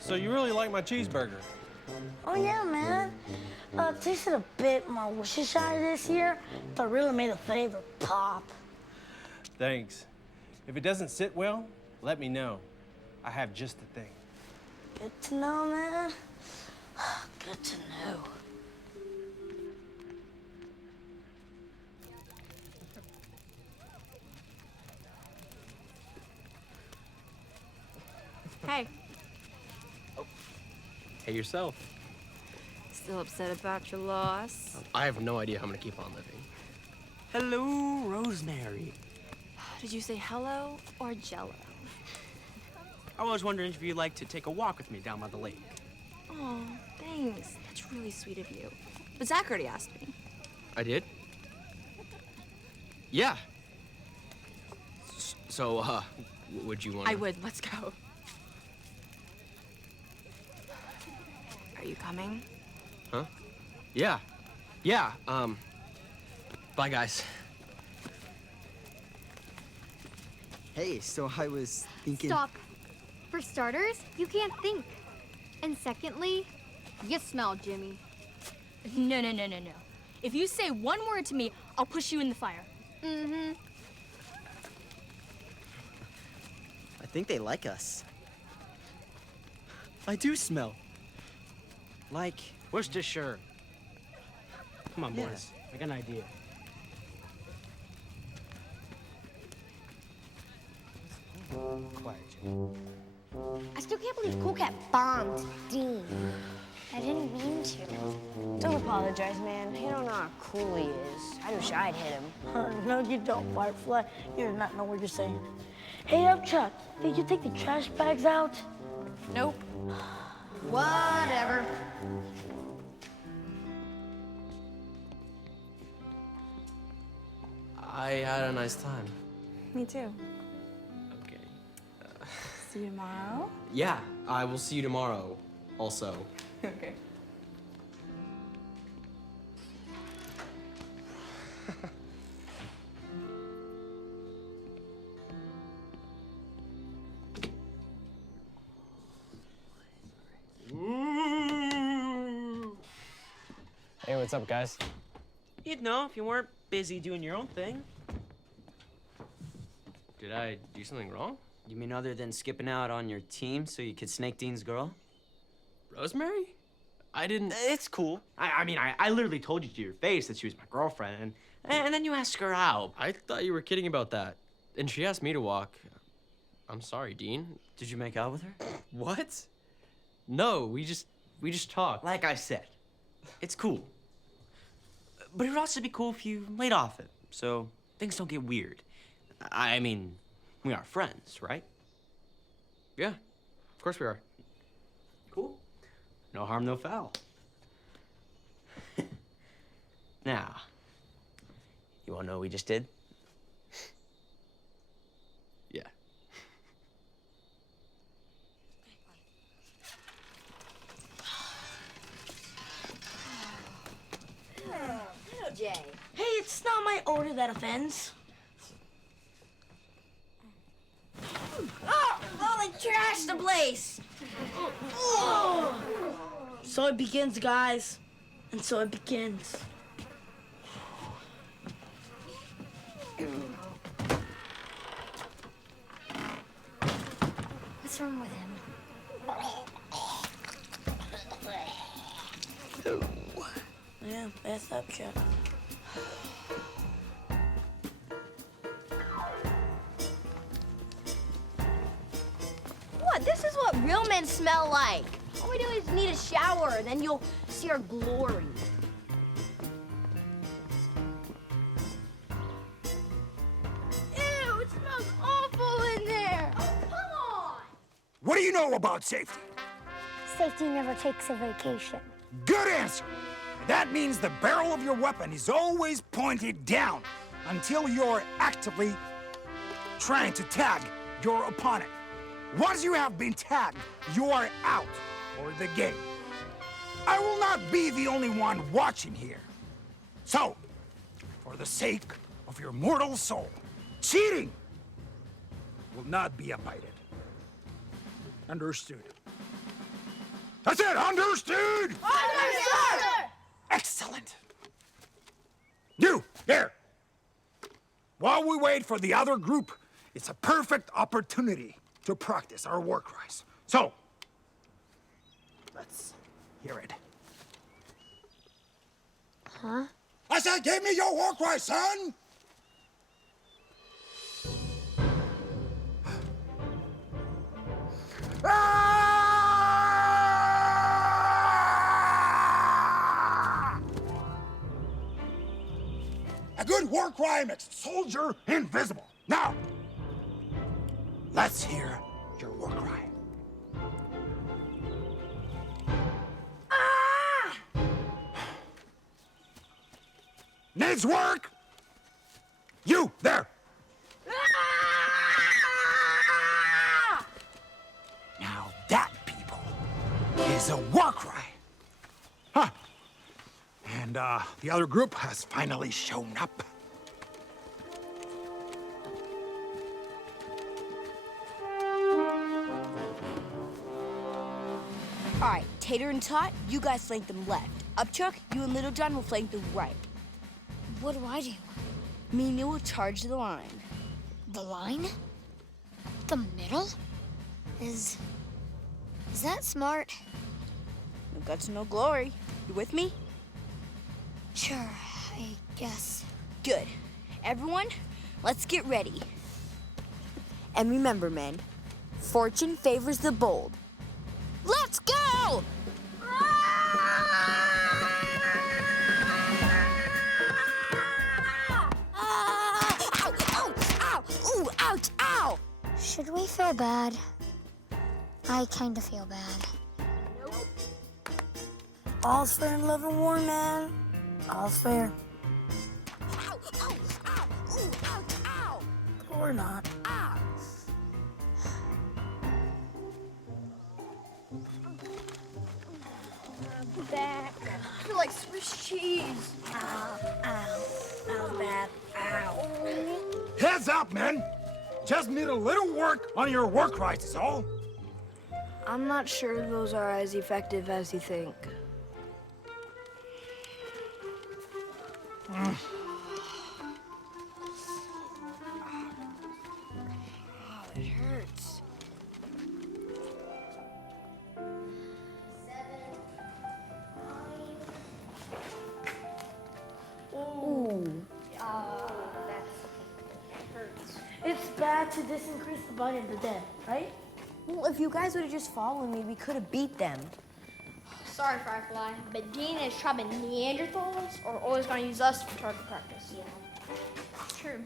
So you really like my cheeseburger? Oh yeah, man. Tasted a bit more Worcestershire this year, but really made the flavor pop. Thanks. If it doesn't sit well, let me know. I have just the thing. Good to know, man. Good to know. Hey. Hey, yourself. Still upset about your loss? I have no idea how I'm gonna keep on living. Hello, Rosemary. Did you say hello or jello? I was wondering if you'd like to take a walk with me down by the lake. Oh, thanks. That's really sweet of you. But Zach already asked me. I did? Yeah. So, would you want I would. Let's go. Are you coming? Huh? Yeah. Yeah, bye, guys. Hey, so I was thinking... Stop. For starters, you can't think. And secondly, you smell, Jimmy. No. If you say one word to me, I'll push you in the fire. Mm-hmm. I think they like us. I do smell. Like... Worcestershire. Come on, Yeah. boys. I got an idea. Quiet, Jimmy. I still can't believe Cool Cat bombed Dean. I didn't mean to. Don't apologize, man. You don't know how cool he is. I wish I'd hit him. No, you don't, Firefly. You do not know what you're saying. Hey, Upchuck, did you take the trash bags out? Nope. Whatever. I had a nice time. me too. Okay. See you tomorrow. Yeah, I will see you tomorrow also. Okay. Hey, what's up, guys? You'd know if you weren't busy doing your own thing. Did I do something wrong? You mean other than skipping out on your team so you could snake Dean's girl? Rosemary? I didn't... It's cool. I mean, I literally told you to your face that she was my girlfriend, and then you asked her out. I thought you were kidding about that. And she asked me to walk. I'm sorry, Dean. Did you make out with her? What? No, we just talked. Like I said, it's cool. But it would also be cool if you laid off it, so things don't get weird. I mean, we are friends, right? Yeah, of course we are. Cool. No harm, no foul. Now, you wanna know what we just did? Yeah. Hello, Jay. Hey, it's not my order that offends. Oh, they trashed the place. Oh. So it begins, guys. And so it begins. What's wrong with him? Yeah, that's up, Chuck. What? This is what real men smell like. All we do is need a shower, and then you'll see our glory. Ew, it smells awful in there. Oh, come on. What do you know about safety? Safety never takes a vacation. Good answer. That means the barrel of your weapon is always pointed down until you're actively trying to tag your opponent. Once you have been tagged, you are out for the game. I will not be the only one watching here. So, for the sake of your mortal soul, cheating will not be abided. Understood? That's it, understood? Understood! Excellent. You, there. While we wait for the other group, it's a perfect opportunity to practice our war cries. So, let's hear it. Huh? I said, give me your war cry, son! A good war cry makes a soldier invisible. Now, let's hear your war cry. Ah! Needs work? You, there. Ah! Now that, people, is a war cry. Huh. And the other group has finally shown up. All right, Tater and Tot, you guys flank them left. Upchuck, you and Little John will flank the right. What do I do? Me and you will charge the line. The line? The middle? Is that smart? No guts, no glory. You with me? Sure, I guess. Good. Everyone, let's get ready. And remember, men, fortune favors the bold. Let's go! Ow, ow, ow, ooh, ouch, ow! Should we feel bad? I kind of feel bad. All's fair in love and war, man. All's fair. we're not. Ah! Back. I feel like Swiss cheese. Ow, ow, that was bad. Ow. Heads up, men! Just need a little work on your work rights is all. I'm not sure those are as effective as you think. Oh, it hurts. Ooh. It's bad to disincrease the body of the dead, right? Well, if you guys would have just followed me, we could have beat them. Sorry, Firefly, but Dean is tribing Neanderthals or always going to use us for target practice. Yeah. It's true.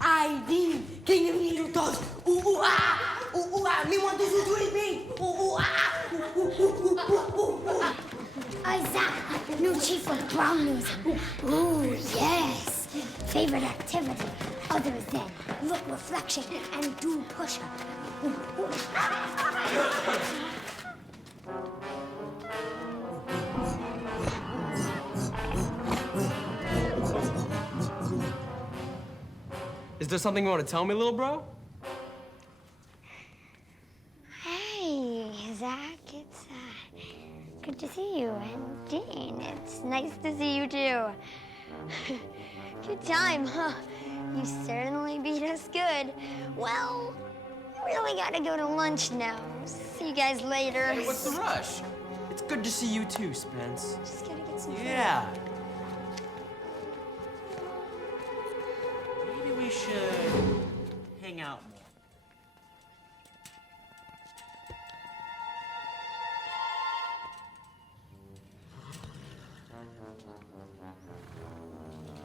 I, Dean, king of Neanderthals. Ooh, ooh, ah. Ooh, ooh, ah. Me want to do me. Ooh, ooh, ah. Ooh, ooh, ooh, ooh, ooh, ooh, ah. Isaac, new chief of brown news. Ooh, yes. Favorite activity other than look reflection and do push-up. Is there something you want to tell me, little bro? Hey, Zach, it's good to see you. And Dean, it's nice to see you too. Good time, huh? You certainly beat us good. Well, I really gotta go to lunch now. See you guys later. Hey, what's the rush? It's good to see you too, Spence. Just gotta get some food. Yeah. Maybe we should hang out more.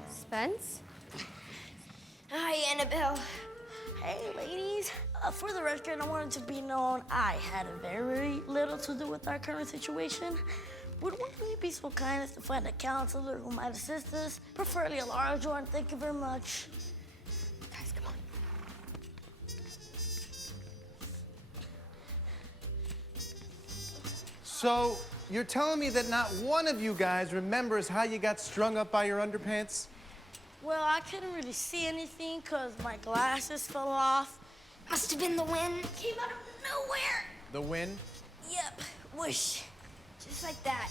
Spence? Hi, Annabelle. Hey, ladies. For the record, I wanted to be known I had very little to do with our current situation. Would one of you be so kind as to find a counselor who might assist us? Preferably a large one. Thank you very much. Guys, come on. So, you're telling me that not one of you guys remembers how you got strung up by your underpants? Well, I couldn't really see anything because my glasses fell off. Must have been the wind. Came out of nowhere. The wind? Yep, whoosh. Just like that.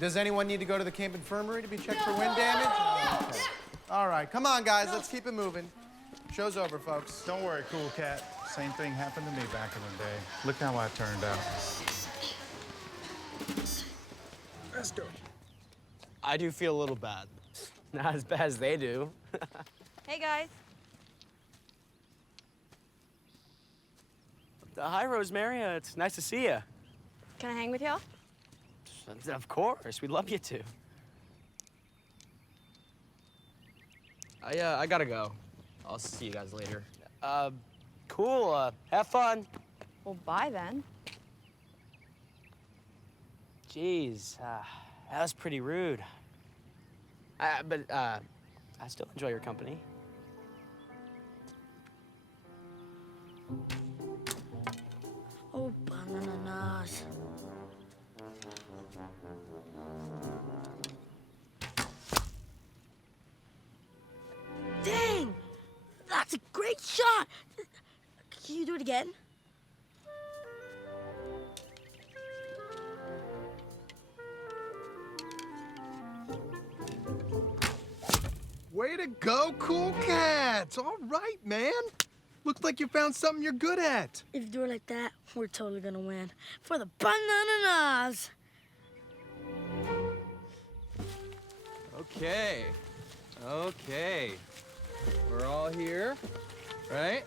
Does anyone need to go to the camp infirmary to be checked for wind damage? Okay. All right, come on, guys, let's keep it moving. Show's over, folks. Don't worry, cool cat. Same thing happened to me back in the day. Look how I turned out. Let's do it. I do feel a little bad. Not as bad as they do. Hey, guys. Hi, Rosemary. It's nice to see you. Can I hang with y'all? Of course. We'd love you to. I gotta go. I'll see you guys later. Cool. Have fun. Well, bye then. Jeez, that was pretty rude. But I still enjoy your company. Oh, bananas. Dang! That's a great shot! Can you do it again? Way to go, cool cats. All right, man. Looks like you found something you're good at. If you do it like that, we're totally gonna win. For the bananas! Okay. Okay. We're all here, right?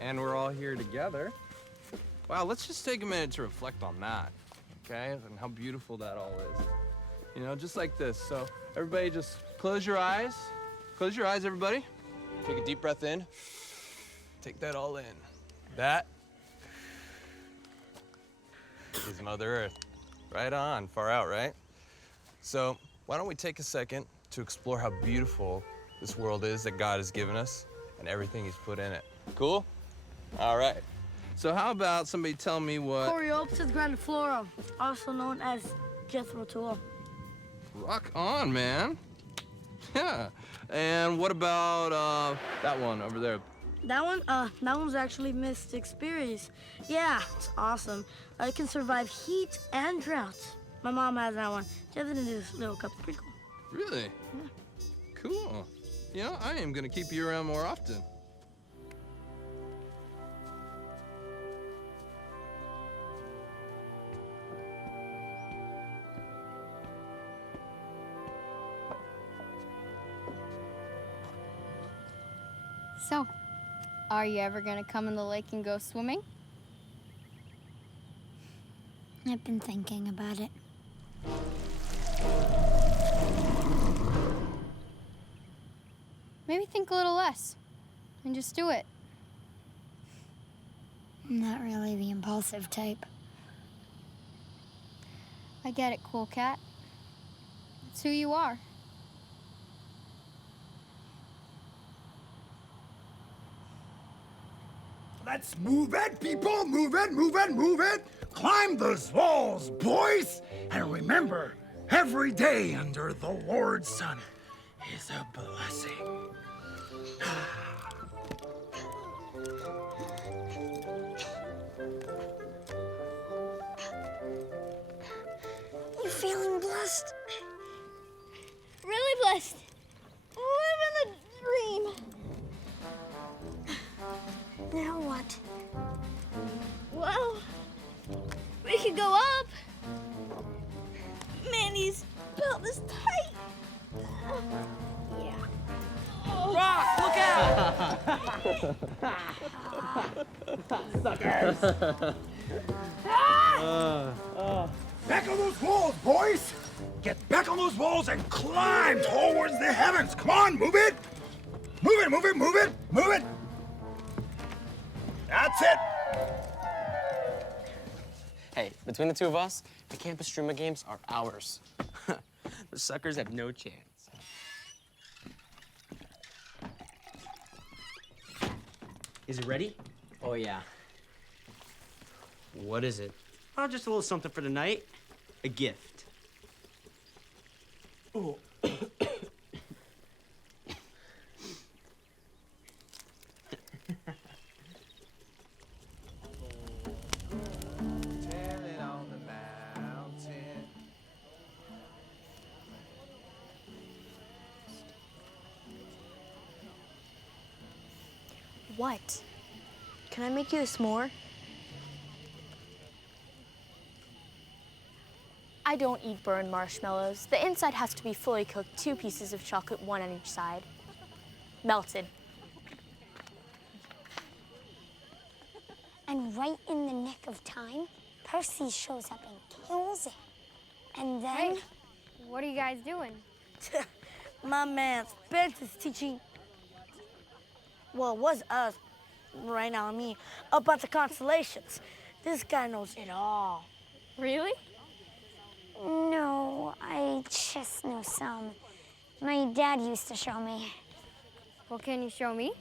And we're all here together. Wow, let's just take a minute to reflect on that, okay? And how beautiful that all is. You know, just like this. So everybody just close your eyes. Close your eyes, everybody. Take a deep breath in. Take that all in. That is Mother Earth. Right on, far out, right? So why don't we take a second to explore how beautiful this world is that God has given us and everything he's put in it. Cool? All right. So how about somebody tell me what... Julioceasar grandiflora, also known as Jethro Tull. Rock on, man. Yeah. And what about that one over there? That one's actually Mystic Spears. Yeah, it's awesome. It can survive heat and drought. My mom has that one. Just in this little cup. Pretty cool. Really? Yeah. Cool. You know, I am gonna keep you around more often. So, are you ever gonna come in the lake and go swimming? I've been thinking about it. Maybe think a little less and just do it. I'm not really the impulsive type. I get it, cool cat. It's who you are. Let's move it, people! Move it, move it, move it! Climb those walls, boys! And remember, every day under the Lord's sun is a blessing. You feeling blessed? Really blessed. Living the dream. Now what? Well, we could go up. Manny's belt is tight. Yeah. Rock, look out! Suckers! Back on those walls, boys! Get back on those walls and climb towards the heavens! Come on, move it! Move it, move it, move it, move it! That's it! Hey, between the two of us, the campus streamer games are ours. The suckers have no chance. Is it ready? Oh, yeah. What is it? Oh, just a little something for the night. A gift. Oh. What? Can I make you a s'more? I don't eat burned marshmallows. The inside has to be fully cooked, 2 pieces of chocolate, 1 on each side. Melted. And right in the nick of time, Percy shows up and kills it. And then... Hey, what are you guys doing? My man Spence is teaching, well, it was us right now, me, about the constellations. This guy knows it all. Really? No, I just know some. My dad used to show me. Well, can you show me?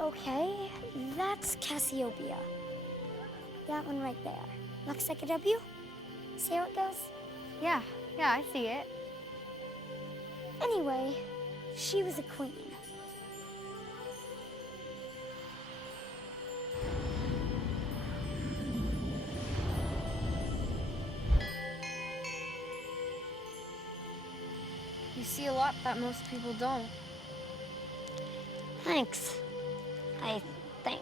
Okay, that's Cassiopeia. That one right there. Looks like a W. See how it goes? Yeah, I see it. Anyway, she was a queen. You see a lot that most people don't. Thanks, I think.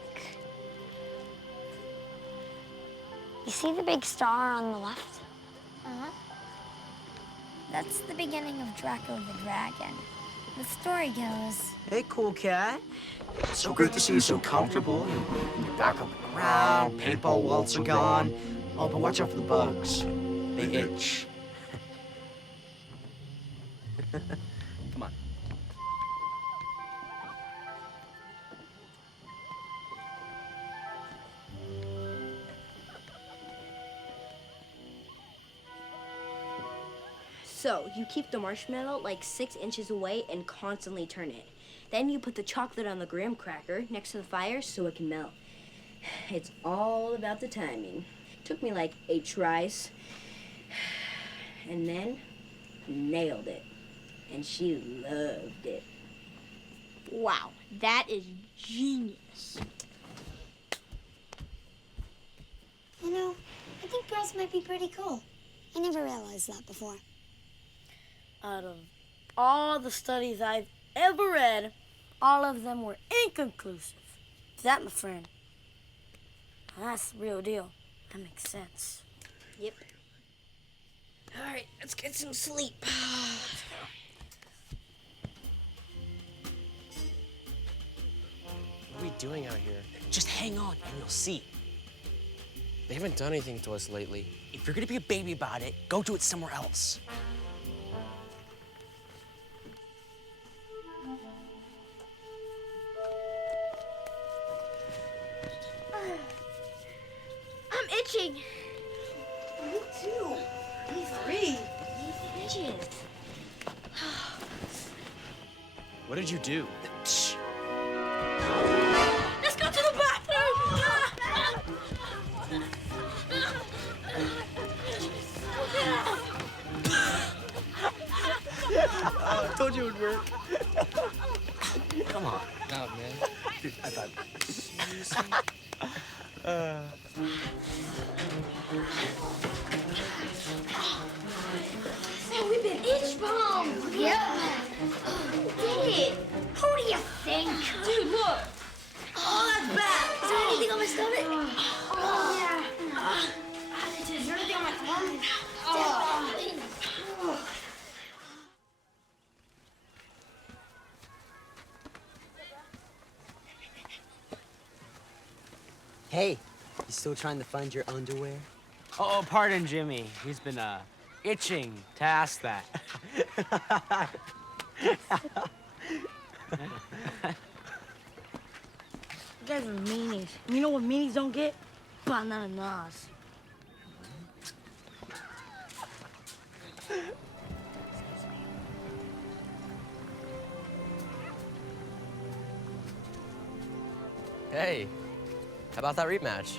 You see the big star on the left? Uh-huh. That's the beginning of Draco the Dragon. The story goes... Hey, cool cat. So great to see you so comfortable. You're back on the ground, paintball walls are gone. Oh, but watch out for the bugs. They itch. Come on. So, you keep the marshmallow like 6 inches away and constantly turn it. Then you put the chocolate on the graham cracker next to the fire so it can melt. It's all about the timing. Took me like 8 tries. And then nailed it. And she loved it. Wow, that is genius. You know, I think girls might be pretty cool. I never realized that before. Out of all the studies I've ever read, all of them were inconclusive. That, my friend, that's the real deal. That makes sense. Yep. All right, let's get some sleep. What are we doing out here? Just hang on and you'll see. They haven't done anything to us lately. If you're gonna be a baby about it, go do it somewhere else. I'm itching. Me too. Me 3. Itches. What did you do? Shh. Let's go to the bathroom. I told you it would work. Come on. No, man. Dude, I thought. Man, we've been itch bombed. Yep. Who did it? Who do you think? Dude, look. Oh, that's bad. Is there anything on my stomach? Oh, yeah. Is there anything on my thumb? Oh. Hey, you still trying to find your underwear? Oh, pardon, Jimmy. He's been, itching to ask that. You guys are meanies. And you know what meanies don't get? Bananas. Hey, how about that rematch?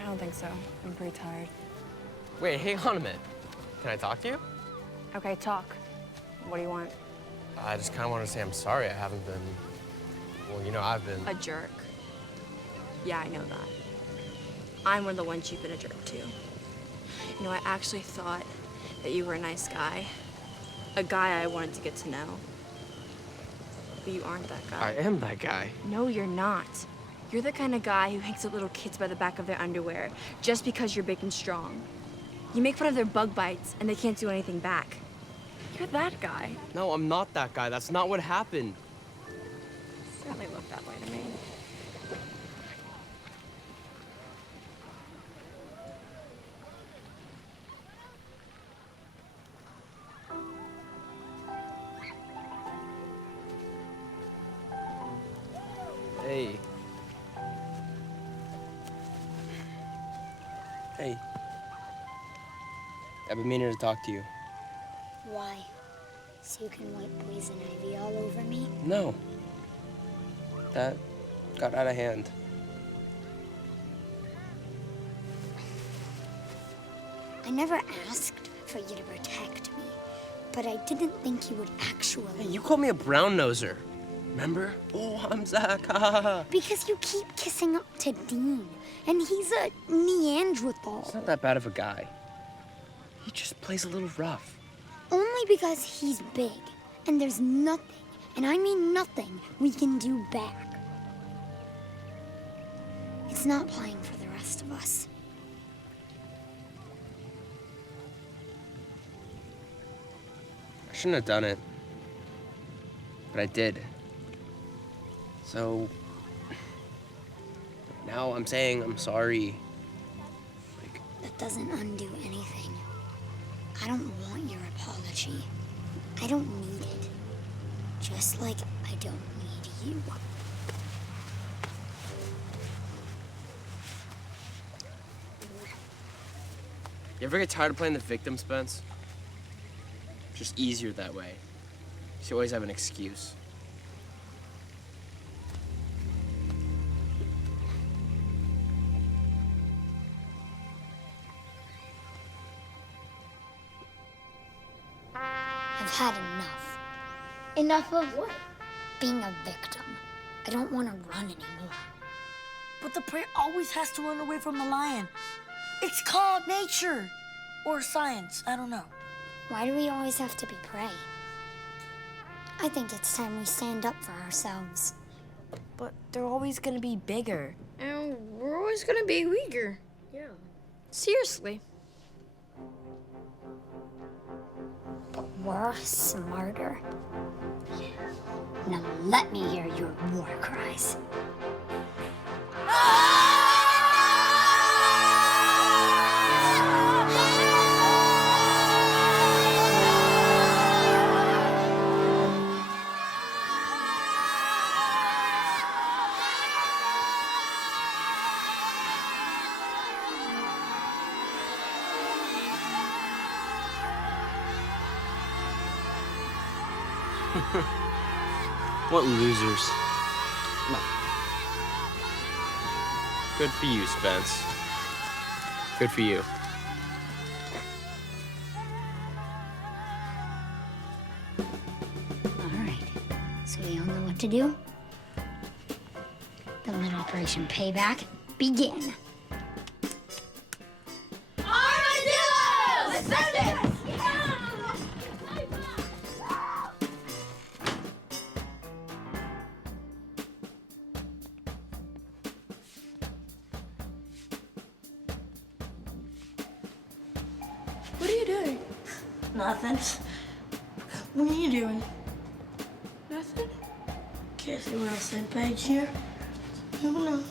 I don't think so. I'm pretty tired. Wait, hang on a minute. Can I talk to you? Okay, talk. What do you want? I just kind of want to say I'm sorry I haven't been, well, you know, I've been. A jerk. Yeah, I know that. I'm one of the ones you've been a jerk to. You know, I actually thought that you were a nice guy. A guy I wanted to get to know. But you aren't that guy. I am that guy. No, you're not. You're the kind of guy who hangs out little kids by the back of their underwear just because you're big and strong. You make fun of their bug bites and they can't do anything back. You're that guy. No, I'm not that guy. That's not what happened. Certainly looked that way to me. Hey. Hey. I've been meaning to talk to you. Why? So you can wipe poison ivy all over me? No. That got out of hand. I never asked for you to protect me, but I didn't think you would actually. Hey, you called me a brown noser. Remember? Oh, I'm Zach. Because you keep kissing up to Dean, and he's a Neanderthal. He's not that bad of a guy. He just plays a little rough. Only because he's big, and there's nothing, and I mean nothing, we can do back. It's not playing for the rest of us. I shouldn't have done it, but I did. So now I'm saying I'm sorry. That doesn't undo anything. I don't want your apology. I don't need it. Just like I don't need you. You ever get tired of playing the victim, Spence? Just easier that way. You always have an excuse. I've had enough. Enough of what? Being a victim. I don't want to run anymore. But the prey always has to run away from the lion. It's called nature. Or science, I don't know. Why do we always have to be prey? I think it's time we stand up for ourselves. But they're always gonna be bigger. And we're always gonna be weaker. Yeah. Seriously. But we're smarter. Now let me hear your war cries. What losers. No. Good for you, Spence. Good for you. All right, so we all know what to do? Then let Operation Payback begin. Armadillos! Send it! What are you doing? Nothing. What are you doing? Nothing. Can't see we're on the same page here. No, no.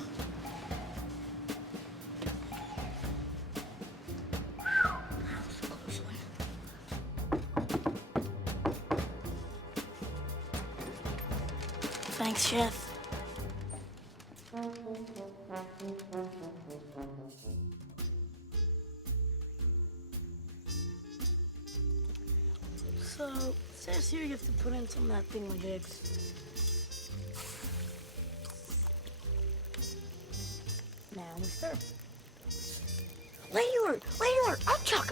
Thanks, Chef. So, it says here you have to put in some of that thing with eggs. Now we stir. Leigh-Allyn, I'm Chuck.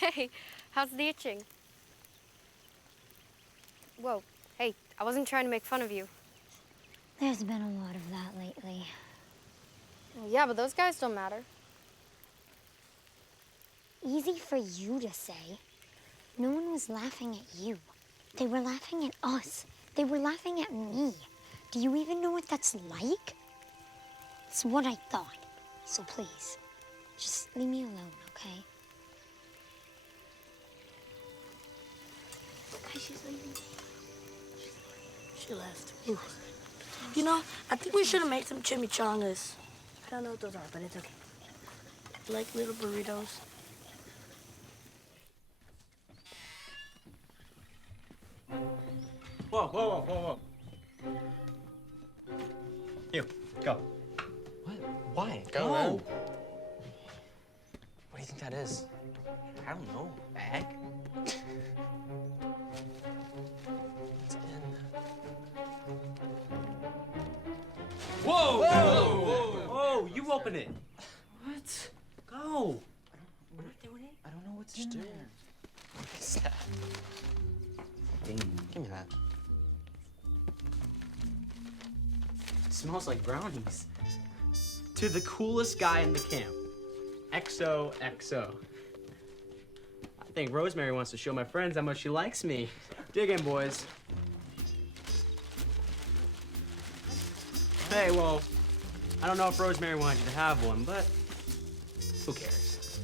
Hey, how's the itching? Whoa, hey, I wasn't trying to make fun of you. There's been a lot of that lately. Yeah, but those guys don't matter. Easy for you to say. No one was laughing at you. They were laughing at us. They were laughing at me. Do you even know what that's like? It's what I thought. So please, just leave me alone, okay? She's leaving. She left. Ooh. You know, I think we should have made some chimichangas. I don't know what those are, but it's okay. Like little burritos. Whoa. You, go. What? Why? Go, man. What do you think that is? I don't know. Bag? It's in. Whoa, you open it. What? Go. We're not doing it. I don't know what's Just in do there. What is that? Dang. Give me that. It smells like brownies. To the coolest guy in the camp. XOXO. I think Rosemary wants to show my friends how much she likes me. Dig in, boys. Hey, well, I don't know if Rosemary wanted you to have one, but who cares?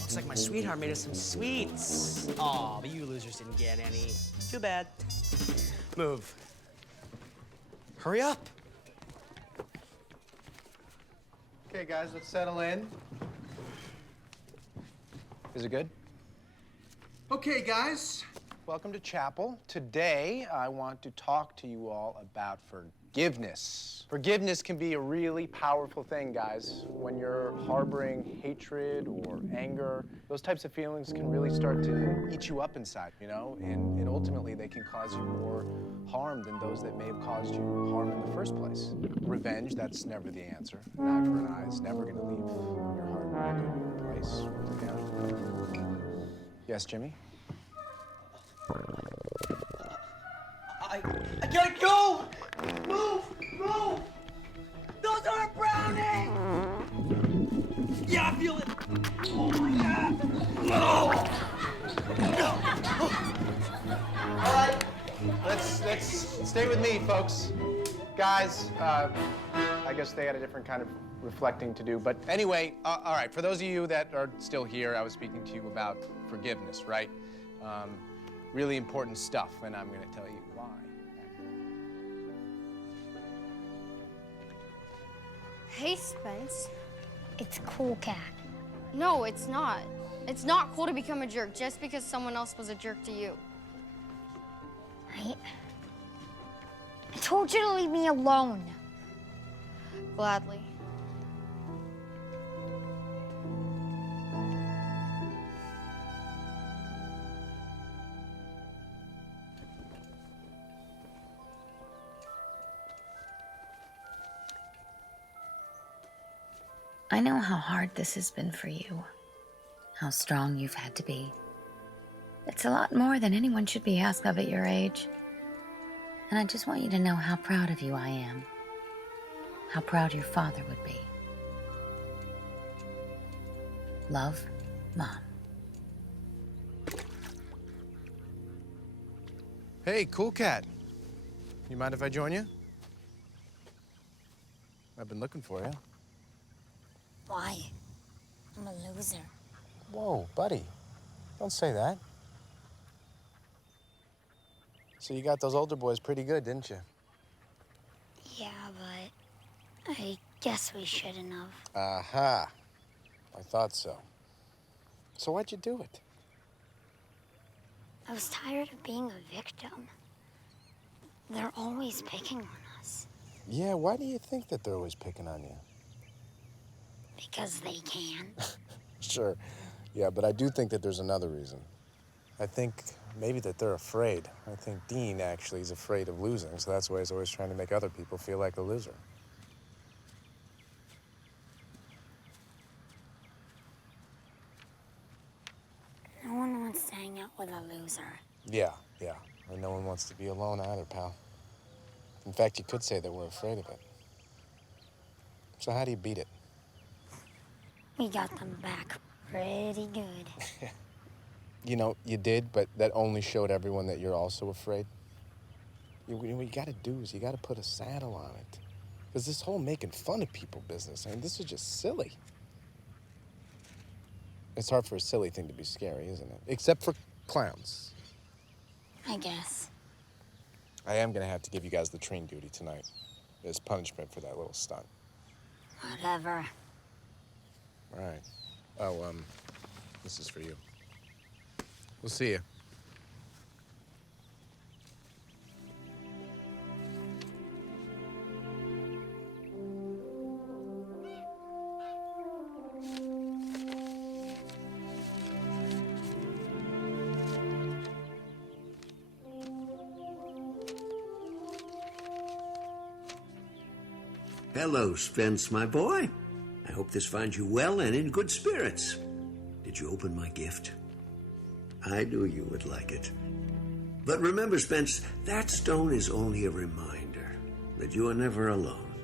Looks like my sweetheart made us some sweets. Aw, but you losers didn't get any. Too bad. Move. Hurry up. Okay, guys, let's settle in. Is it good? Okay, guys, welcome to chapel. Today, I want to talk to you all about Forgiveness. Forgiveness can be a really powerful thing, guys. When you're harboring hatred or anger, those types of feelings can really start to eat you up inside, you know? And ultimately, they can cause you more harm than those that may have caused you harm in the first place. Revenge, that's never the answer. An eye for an eye is never gonna leave your heart in a good place. Yeah. Yes, Jimmy? I gotta go! Move! Move! Those aren't brownies! Yeah, I feel it! Oh my god! No! All right, let's stay with me, folks. Guys, I guess they had a different kind of reflecting to do. But anyway, all right, for those of you that are still here, I was speaking to you about forgiveness, right? Really important stuff, and I'm gonna tell you why. Hey, Spence. It's cool, Cat. No, it's not. It's not cool to become a jerk just because someone else was a jerk to you. I told you to leave me alone. Gladly. I know how hard this has been for you, how strong you've had to be. It's a lot more than anyone should be asked of at your age. And I just want you to know how proud of you I am, how proud your father would be. Love, Mom. Hey, cool cat. You mind if I join you? I've been looking for you. Why? I'm a loser. Whoa, buddy. Don't say that. So you got those older boys pretty good, didn't you? Yeah, but I guess we shouldn't have. Aha. I thought so. So why'd you do it? I was tired of being a victim. They're always picking on us. Yeah, why do you think that they're always picking on you? Because they can. Sure. Yeah, but I do think that there's another reason. I think maybe that they're afraid. I think Dean actually is afraid of losing, so that's why he's always trying to make other people feel like a loser. No one wants to hang out with a loser. Yeah. And no one wants to be alone either, pal. In fact, you could say that we're afraid of it. So how do you beat it? We got them back pretty good. You know, you did, but that only showed everyone that you're also afraid. What you gotta do is you gotta put a saddle on it. Because this whole making fun of people business, I mean, this is just silly. It's hard for a silly thing to be scary, isn't it? Except for clowns. I guess. I am gonna have to give you guys the train duty tonight as punishment for that little stunt. Whatever. All right. Oh, this is for you. We'll see you. Hello, Spence, my boy. I hope this finds you well and in good spirits. Did you open my gift? I knew you would like it. But remember, Spence, that stone is only a reminder that you are never alone.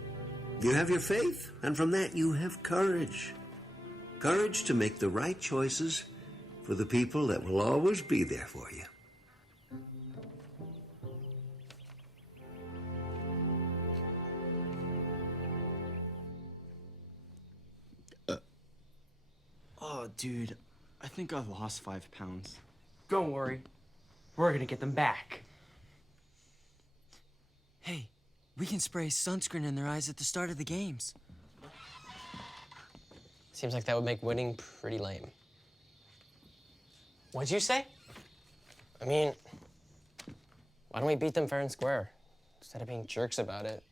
You have your faith, and from that you have courage. Courage to make the right choices for the people that will always be there for you. Oh, dude, I think I've lost 5 pounds. Don't worry. We're gonna get them back. Hey, we can spray sunscreen in their eyes at the start of the games. Seems like that would make winning pretty lame. What'd you say? I mean, why don't we beat them fair and square? Instead of being jerks about it,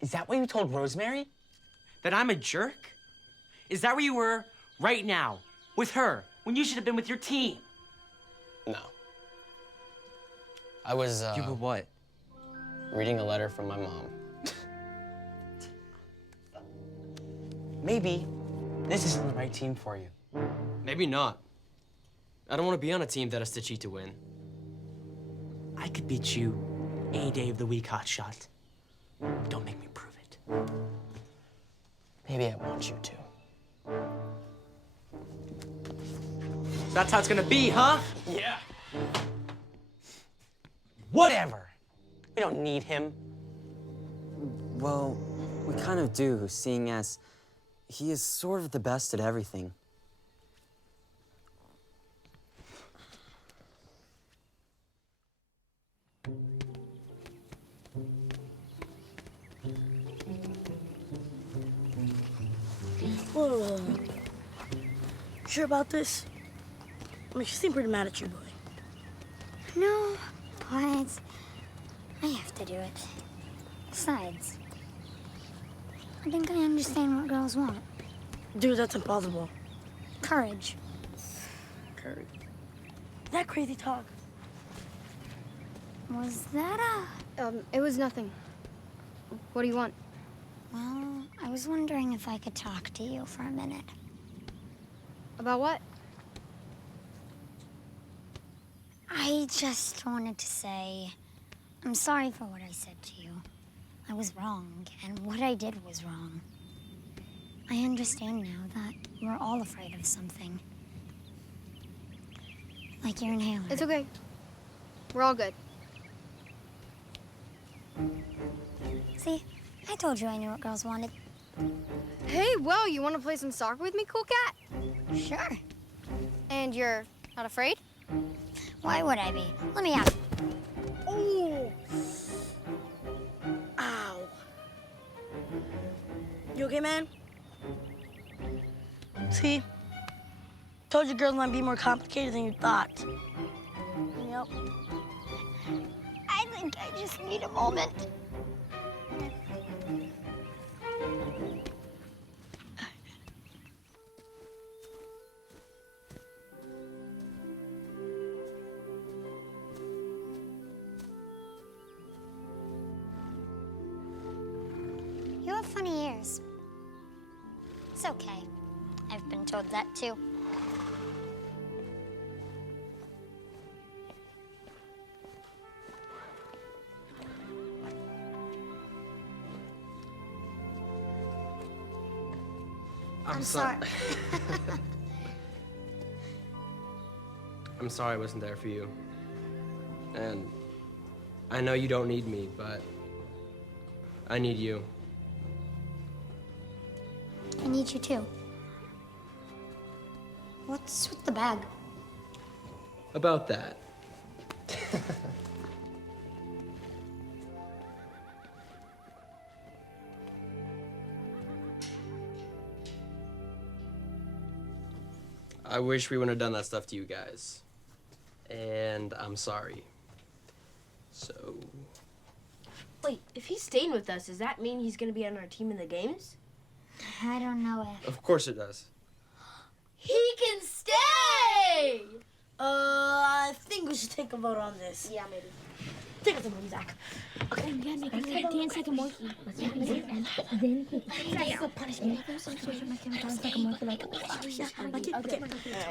Is that what you told Rosemary? That I'm a jerk? Is that where you were right now, with her, when you should have been with your team? No. I was, You were what? reading a letter from my mom. Maybe this isn't the right team for you. Maybe not. I don't want to be on a team that has to cheat to win. I could beat you any day of the week, hotshot. Don't make me prove it. Maybe I want you to. So that's how it's gonna be, huh? Yeah. Whatever. We don't need him. Well, we kind of do, seeing as he is sort of the best at everything. Whoa. Sure about this? I mean, she seemed pretty mad at you, boy. No, but I have to do it. Besides, I think I understand what girls want. Dude, that's impossible. Courage. Courage. That crazy talk. Was that It was nothing. What do you want? Well, I was wondering if I could talk to you for a minute. About what? I just wanted to say, I'm sorry for what I said to you. I was wrong, and what I did was wrong. I understand now that we're all afraid of something. Like your inhaler. It's okay. We're all good. See, I told you I knew what girls wanted. Hey, well, you want to play some soccer with me, cool cat? Sure. And you're not afraid? Why would I be? Let me ask. Oh! Ow. You okay, man? See? Told you girls might be more complicated than you thought. Yep. I think I just need a moment. You have funny ears. It's okay. I've been told that too. I'm sorry. I'm sorry I wasn't there for you. And I know you don't need me, but I need you. I need you too. What's with the bag? About that. I wish we wouldn't have done that stuff to you guys. And I'm sorry. So... Wait, if he's staying with us, does that mean he's gonna be on our team in the games? I don't know if... Of course it does. He can stay! I think we should take a vote on this. Yeah, maybe. Take us a vote, Zach. Okay. And then make him dance like a monkey. And then that's the punishment. Okay.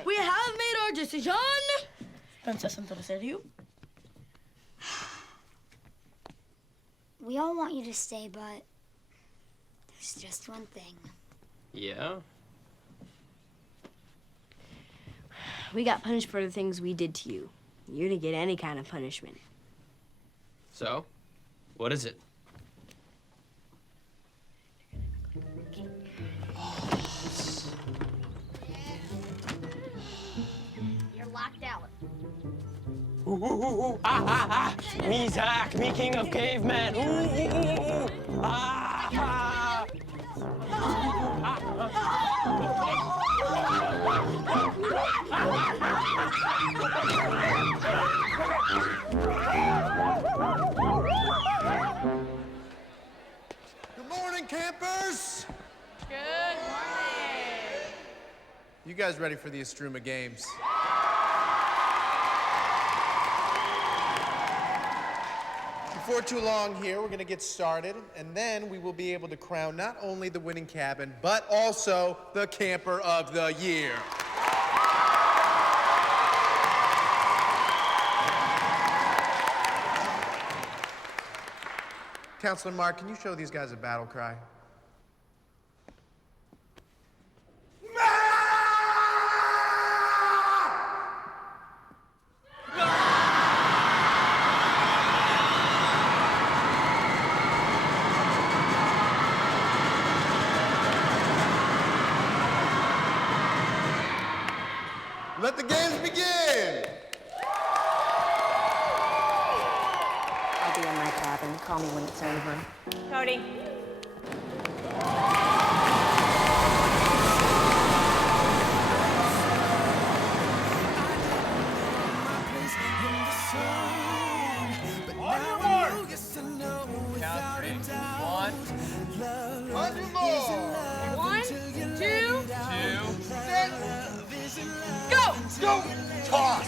We have made our decision. Spence has something to say to you. We all want you to stay, but there's just one thing. Yeah? We got punished for the things we did to you. You're gonna get any kind of punishment. So, what is it? You're locked out. Ooh, ooh, ooh, ooh. Ah, ah, ah. Me, Zach, me, king of cavemen. Ooh, ooh, ooh, ooh. Ah, ah. campers! Good morning. You guys ready for the Estruma Games? Before too long here, we're gonna get started, and then we will be able to crown not only the winning cabin, but also the Camper of the Year. Counselor Mark, can you show these guys a battle cry? Let the games begin! I'll be in my cabin. Call me when it's over. Cody. On your mark! Count three. One, two, set, go! go, toss!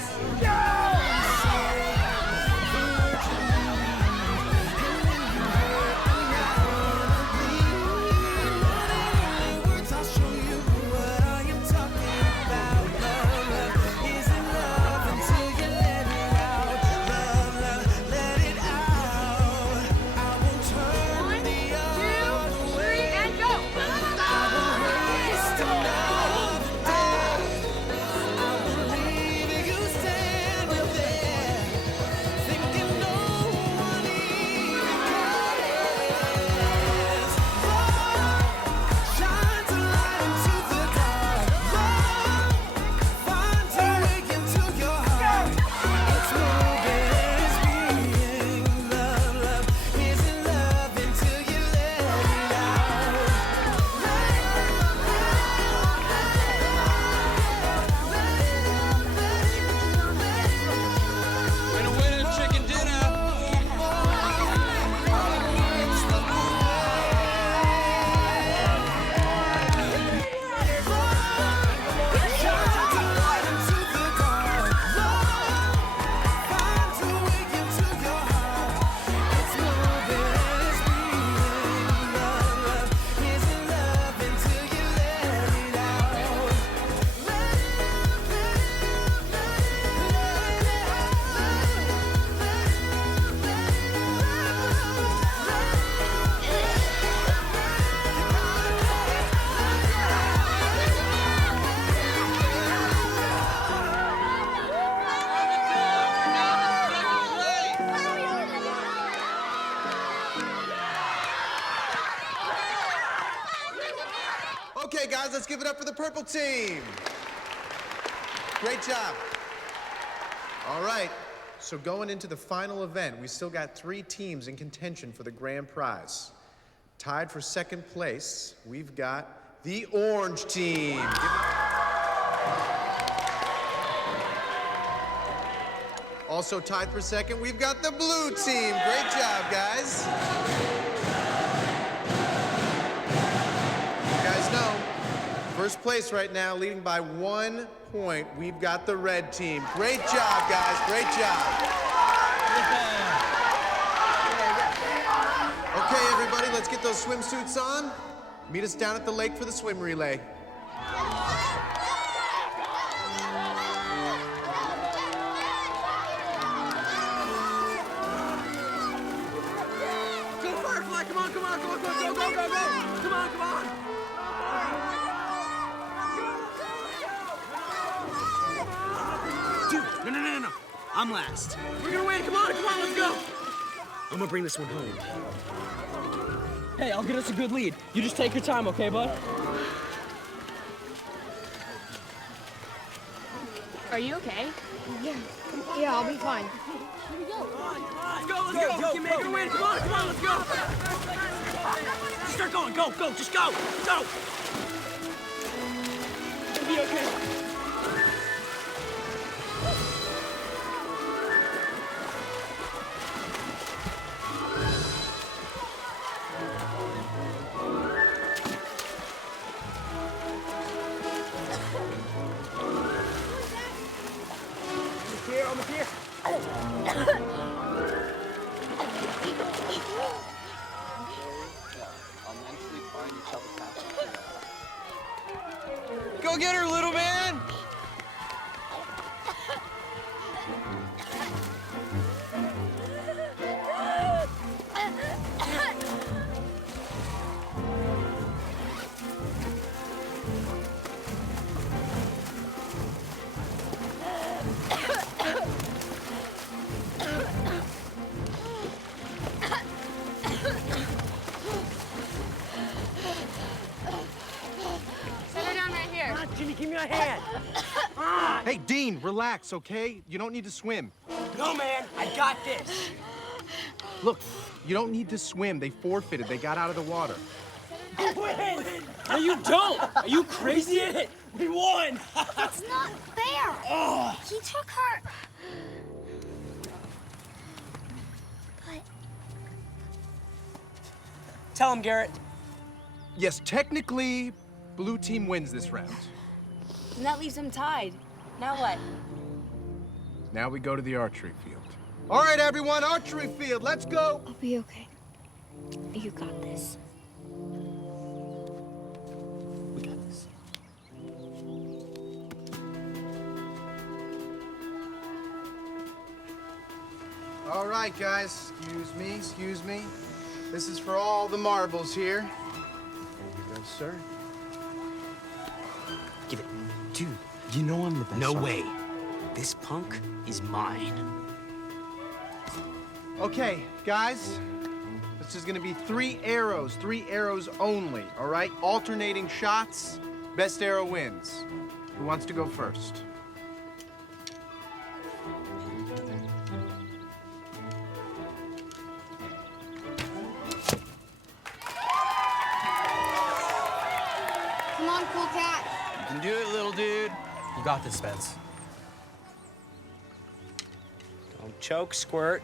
Okay, guys, let's give it up for the purple team. Great job. All right, so going into the final event, we still got 3 teams in contention for the grand prize. Tied for second place, we've got the orange team. Also tied for second, we've got the blue team. Great job, guys. You guys know, first place right now, leading by 1 point, we've got the red team. Great job, guys, great job. Okay, everybody, let's get those swimsuits on. Meet us down at the lake for the swim relay. Go, Firefly! Come on, come on, come on, go, go, go, go, go! Come on, come on! Dude, no. I'm last. We're gonna win, come on, let's go! I'm gonna bring this one home. Hey, I'll get us a good lead. You just take your time, okay, bud? Are you okay? Yeah, I'll be fine. Here we go. Let's go. We can make her win. Come on, let's go. Just start going. Go. Just go. Go. It'll be okay. Go get her, little man! Set her down right here. Jimmy, give me a hand. Hey, Dean, relax, okay? You don't need to swim. No, man, I got this. Look, you don't need to swim. They forfeited. They got out of the water. Win! No, you don't. Are you crazy? We won. That's not fair. Oh. He took her. But Tell him, Garrett. Yes, technically, blue team wins this round. And that leaves them tied. Now what? Now we go to the archery field. All right, everyone, archery field. Let's go. I'll be okay. You got this. We got this. All right, guys. Excuse me. This is for all the marbles here. Here you go, sir. Give it. Dude, you know I'm the best. No way. This punk is mine. Okay, guys. This is gonna be 3 arrows only, all right? Alternating shots, best arrow wins. Who wants to go first? Come on, cool cat. You can do it, little dude. You got this, Spence. Don't choke, squirt.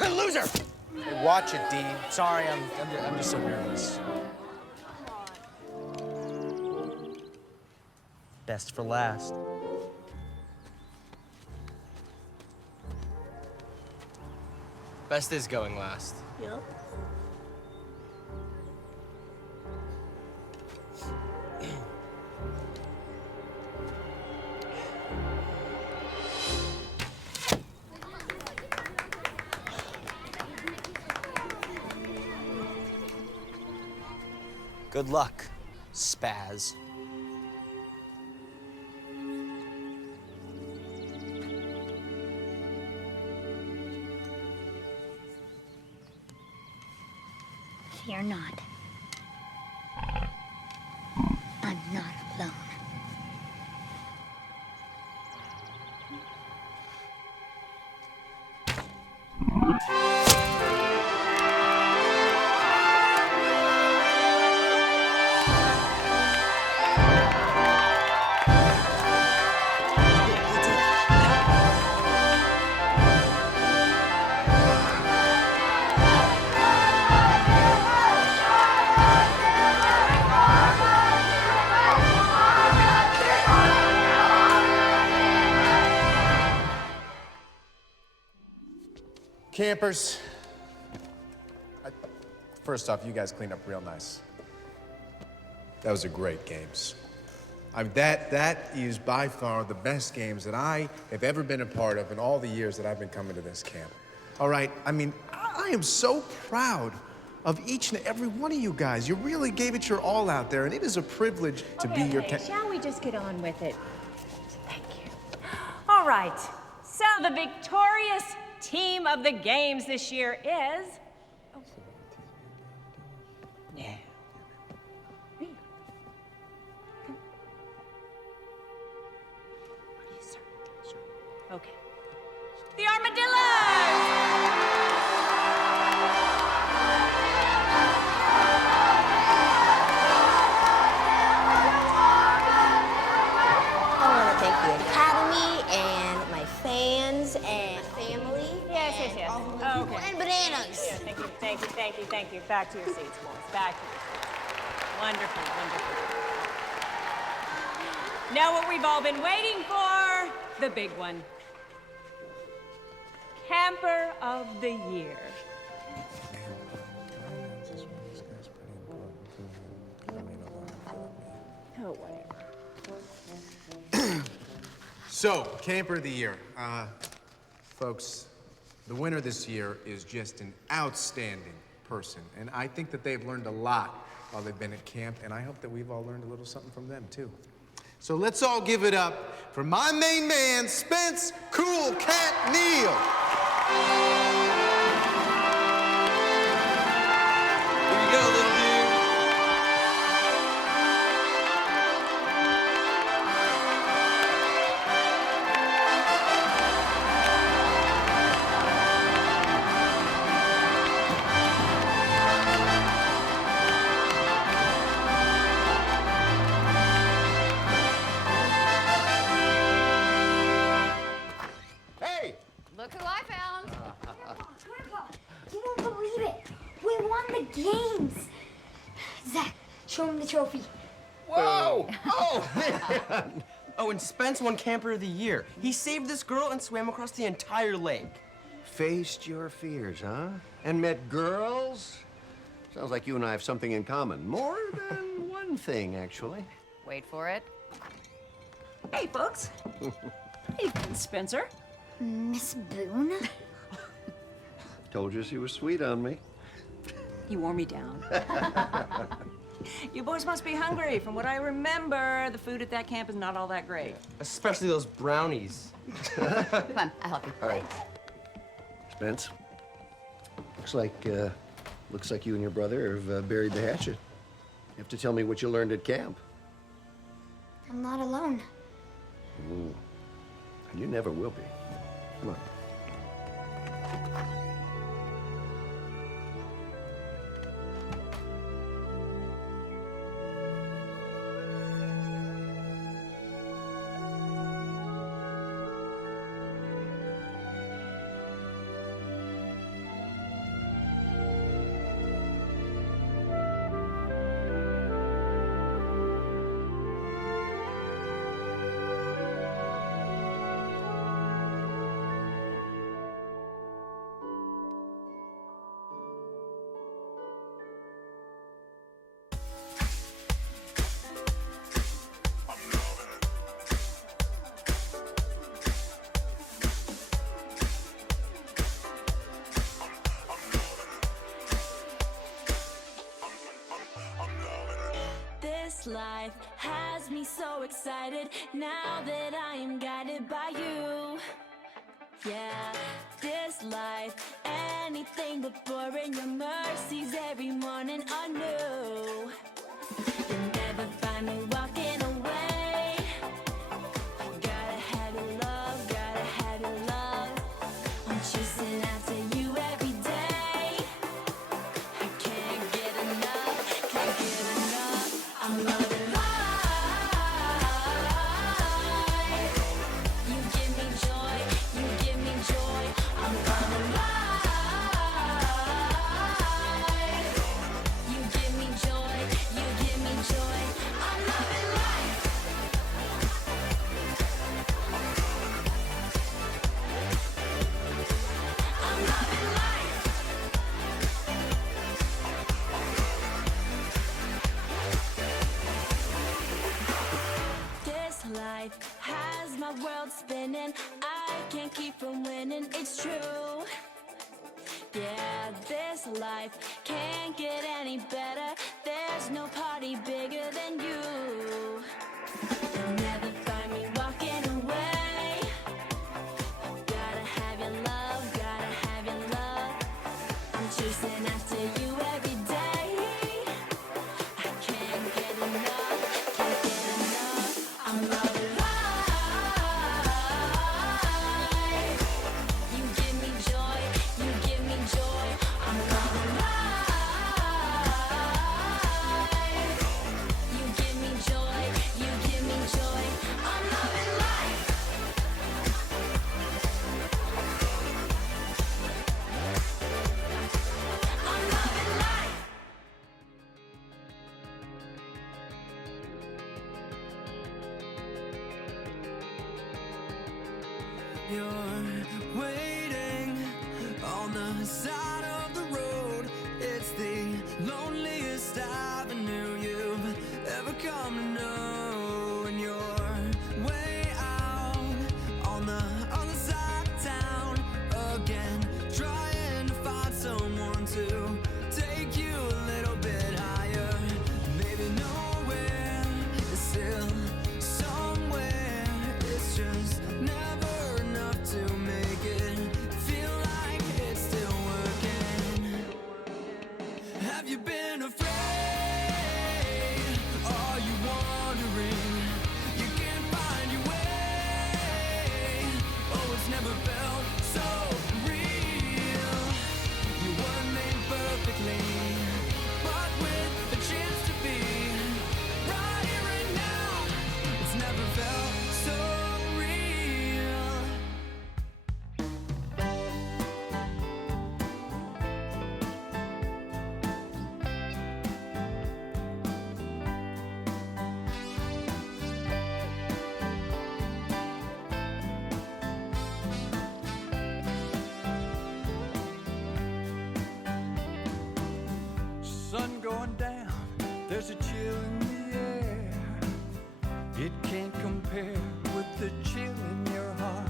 Loser! Hey, watch it, Dean. Sorry, I'm just so nervous. Best for last. Best is going last. Yep. Good luck, spaz. Fear not. I'm not alone. Campers, first off, you guys cleaned up real nice. Those are great games. I mean, that is by far the best games that I have ever been a part of in all the years that I've been coming to this camp. All right, I mean, I am so proud of each and every one of you guys. You really gave it your all out there, and it is a privilege to be your Okay, shall we just get on with it? Thank you. All right, so the victorious team of the games this year is... Yeah. Okay. The Armadillos! I want to thank the Academy and my fans and family. Yes. Oh, okay. And bananas. Yeah, thank you, thank you, thank you, thank you. Back to your seats, boys. Back to your seats. Wonderful, wonderful. Now what we've all been waiting for, the big one. Camper of the Year. Oh, whatever. So, Camper of the Year. Folks, the winner this year is just an outstanding person. And I think that they've learned a lot while they've been at camp, and I hope that we've all learned a little something from them, too. So let's all give it up for my main man, Spence Cool Cat Neal. Here you go, little dude. Hey! Look who I found. Grandpa, you won't believe it. We won the games. Zach, show him the trophy. Whoa! Oh, man! Oh, and Spence won Camper of the Year. He saved this girl and swam across the entire lake. Faced your fears, huh? And met girls? Sounds like you and I have something in common. More than one thing, actually. Wait for it. Hey, folks. Hey, Spencer. Miss Boone? Told you she was sweet on me. You wore me down. You boys must be hungry. From what I remember, the food at that camp is not all that great. Especially those brownies. Come on, I'll help you. All right. Spence, looks like you and your brother have buried the hatchet. You have to tell me what you learned at camp. I'm not alone. And you never will be. Come on. This life has me so excited now that I am guided by you. Yeah, this life, anything but boring. Your mercies every morning anew. You'll never find me walking away. Gotta have your love, gotta have your love. I'm chasing after you every day. I can't get enough, can't get enough. I'm loving life. You give me joy, you give me joy. I'm loving life. You give me joy, you give me joy. I'm loving life. I'm loving life. This life has my world spinning. I can't keep from winning, it's true. Yeah, this life can't get any better. There's no party bigger than you. You'll never find me walking away. Gotta have your love, gotta have your love. I'm chasing after you every day. I can't get enough, can't get enough. I'm loving life. You give me joy, you give me joy. I'm loving life. You give me joy, you give me joy. I'm loving life. you're waiting on the side of the road. It's the loneliest avenue you've ever come to know. And you're way out on the other side of town again, trying to find someone to take you a little bit higher. Maybe nowhere is still somewhere. It's just never enough to make it feel like it's still working. Have you been afraid? Are you wandering? You can't find your way. Oh, it's never felt so real. You weren't made perfectly, but with a chance to be right here and now, it's never felt so real. Sun going down, there's a chill in the air. It can't compare with the chill in your heart.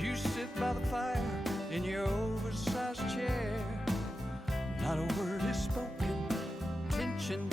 You sit by the fire in your oversized chair. Not a word is spoken, tension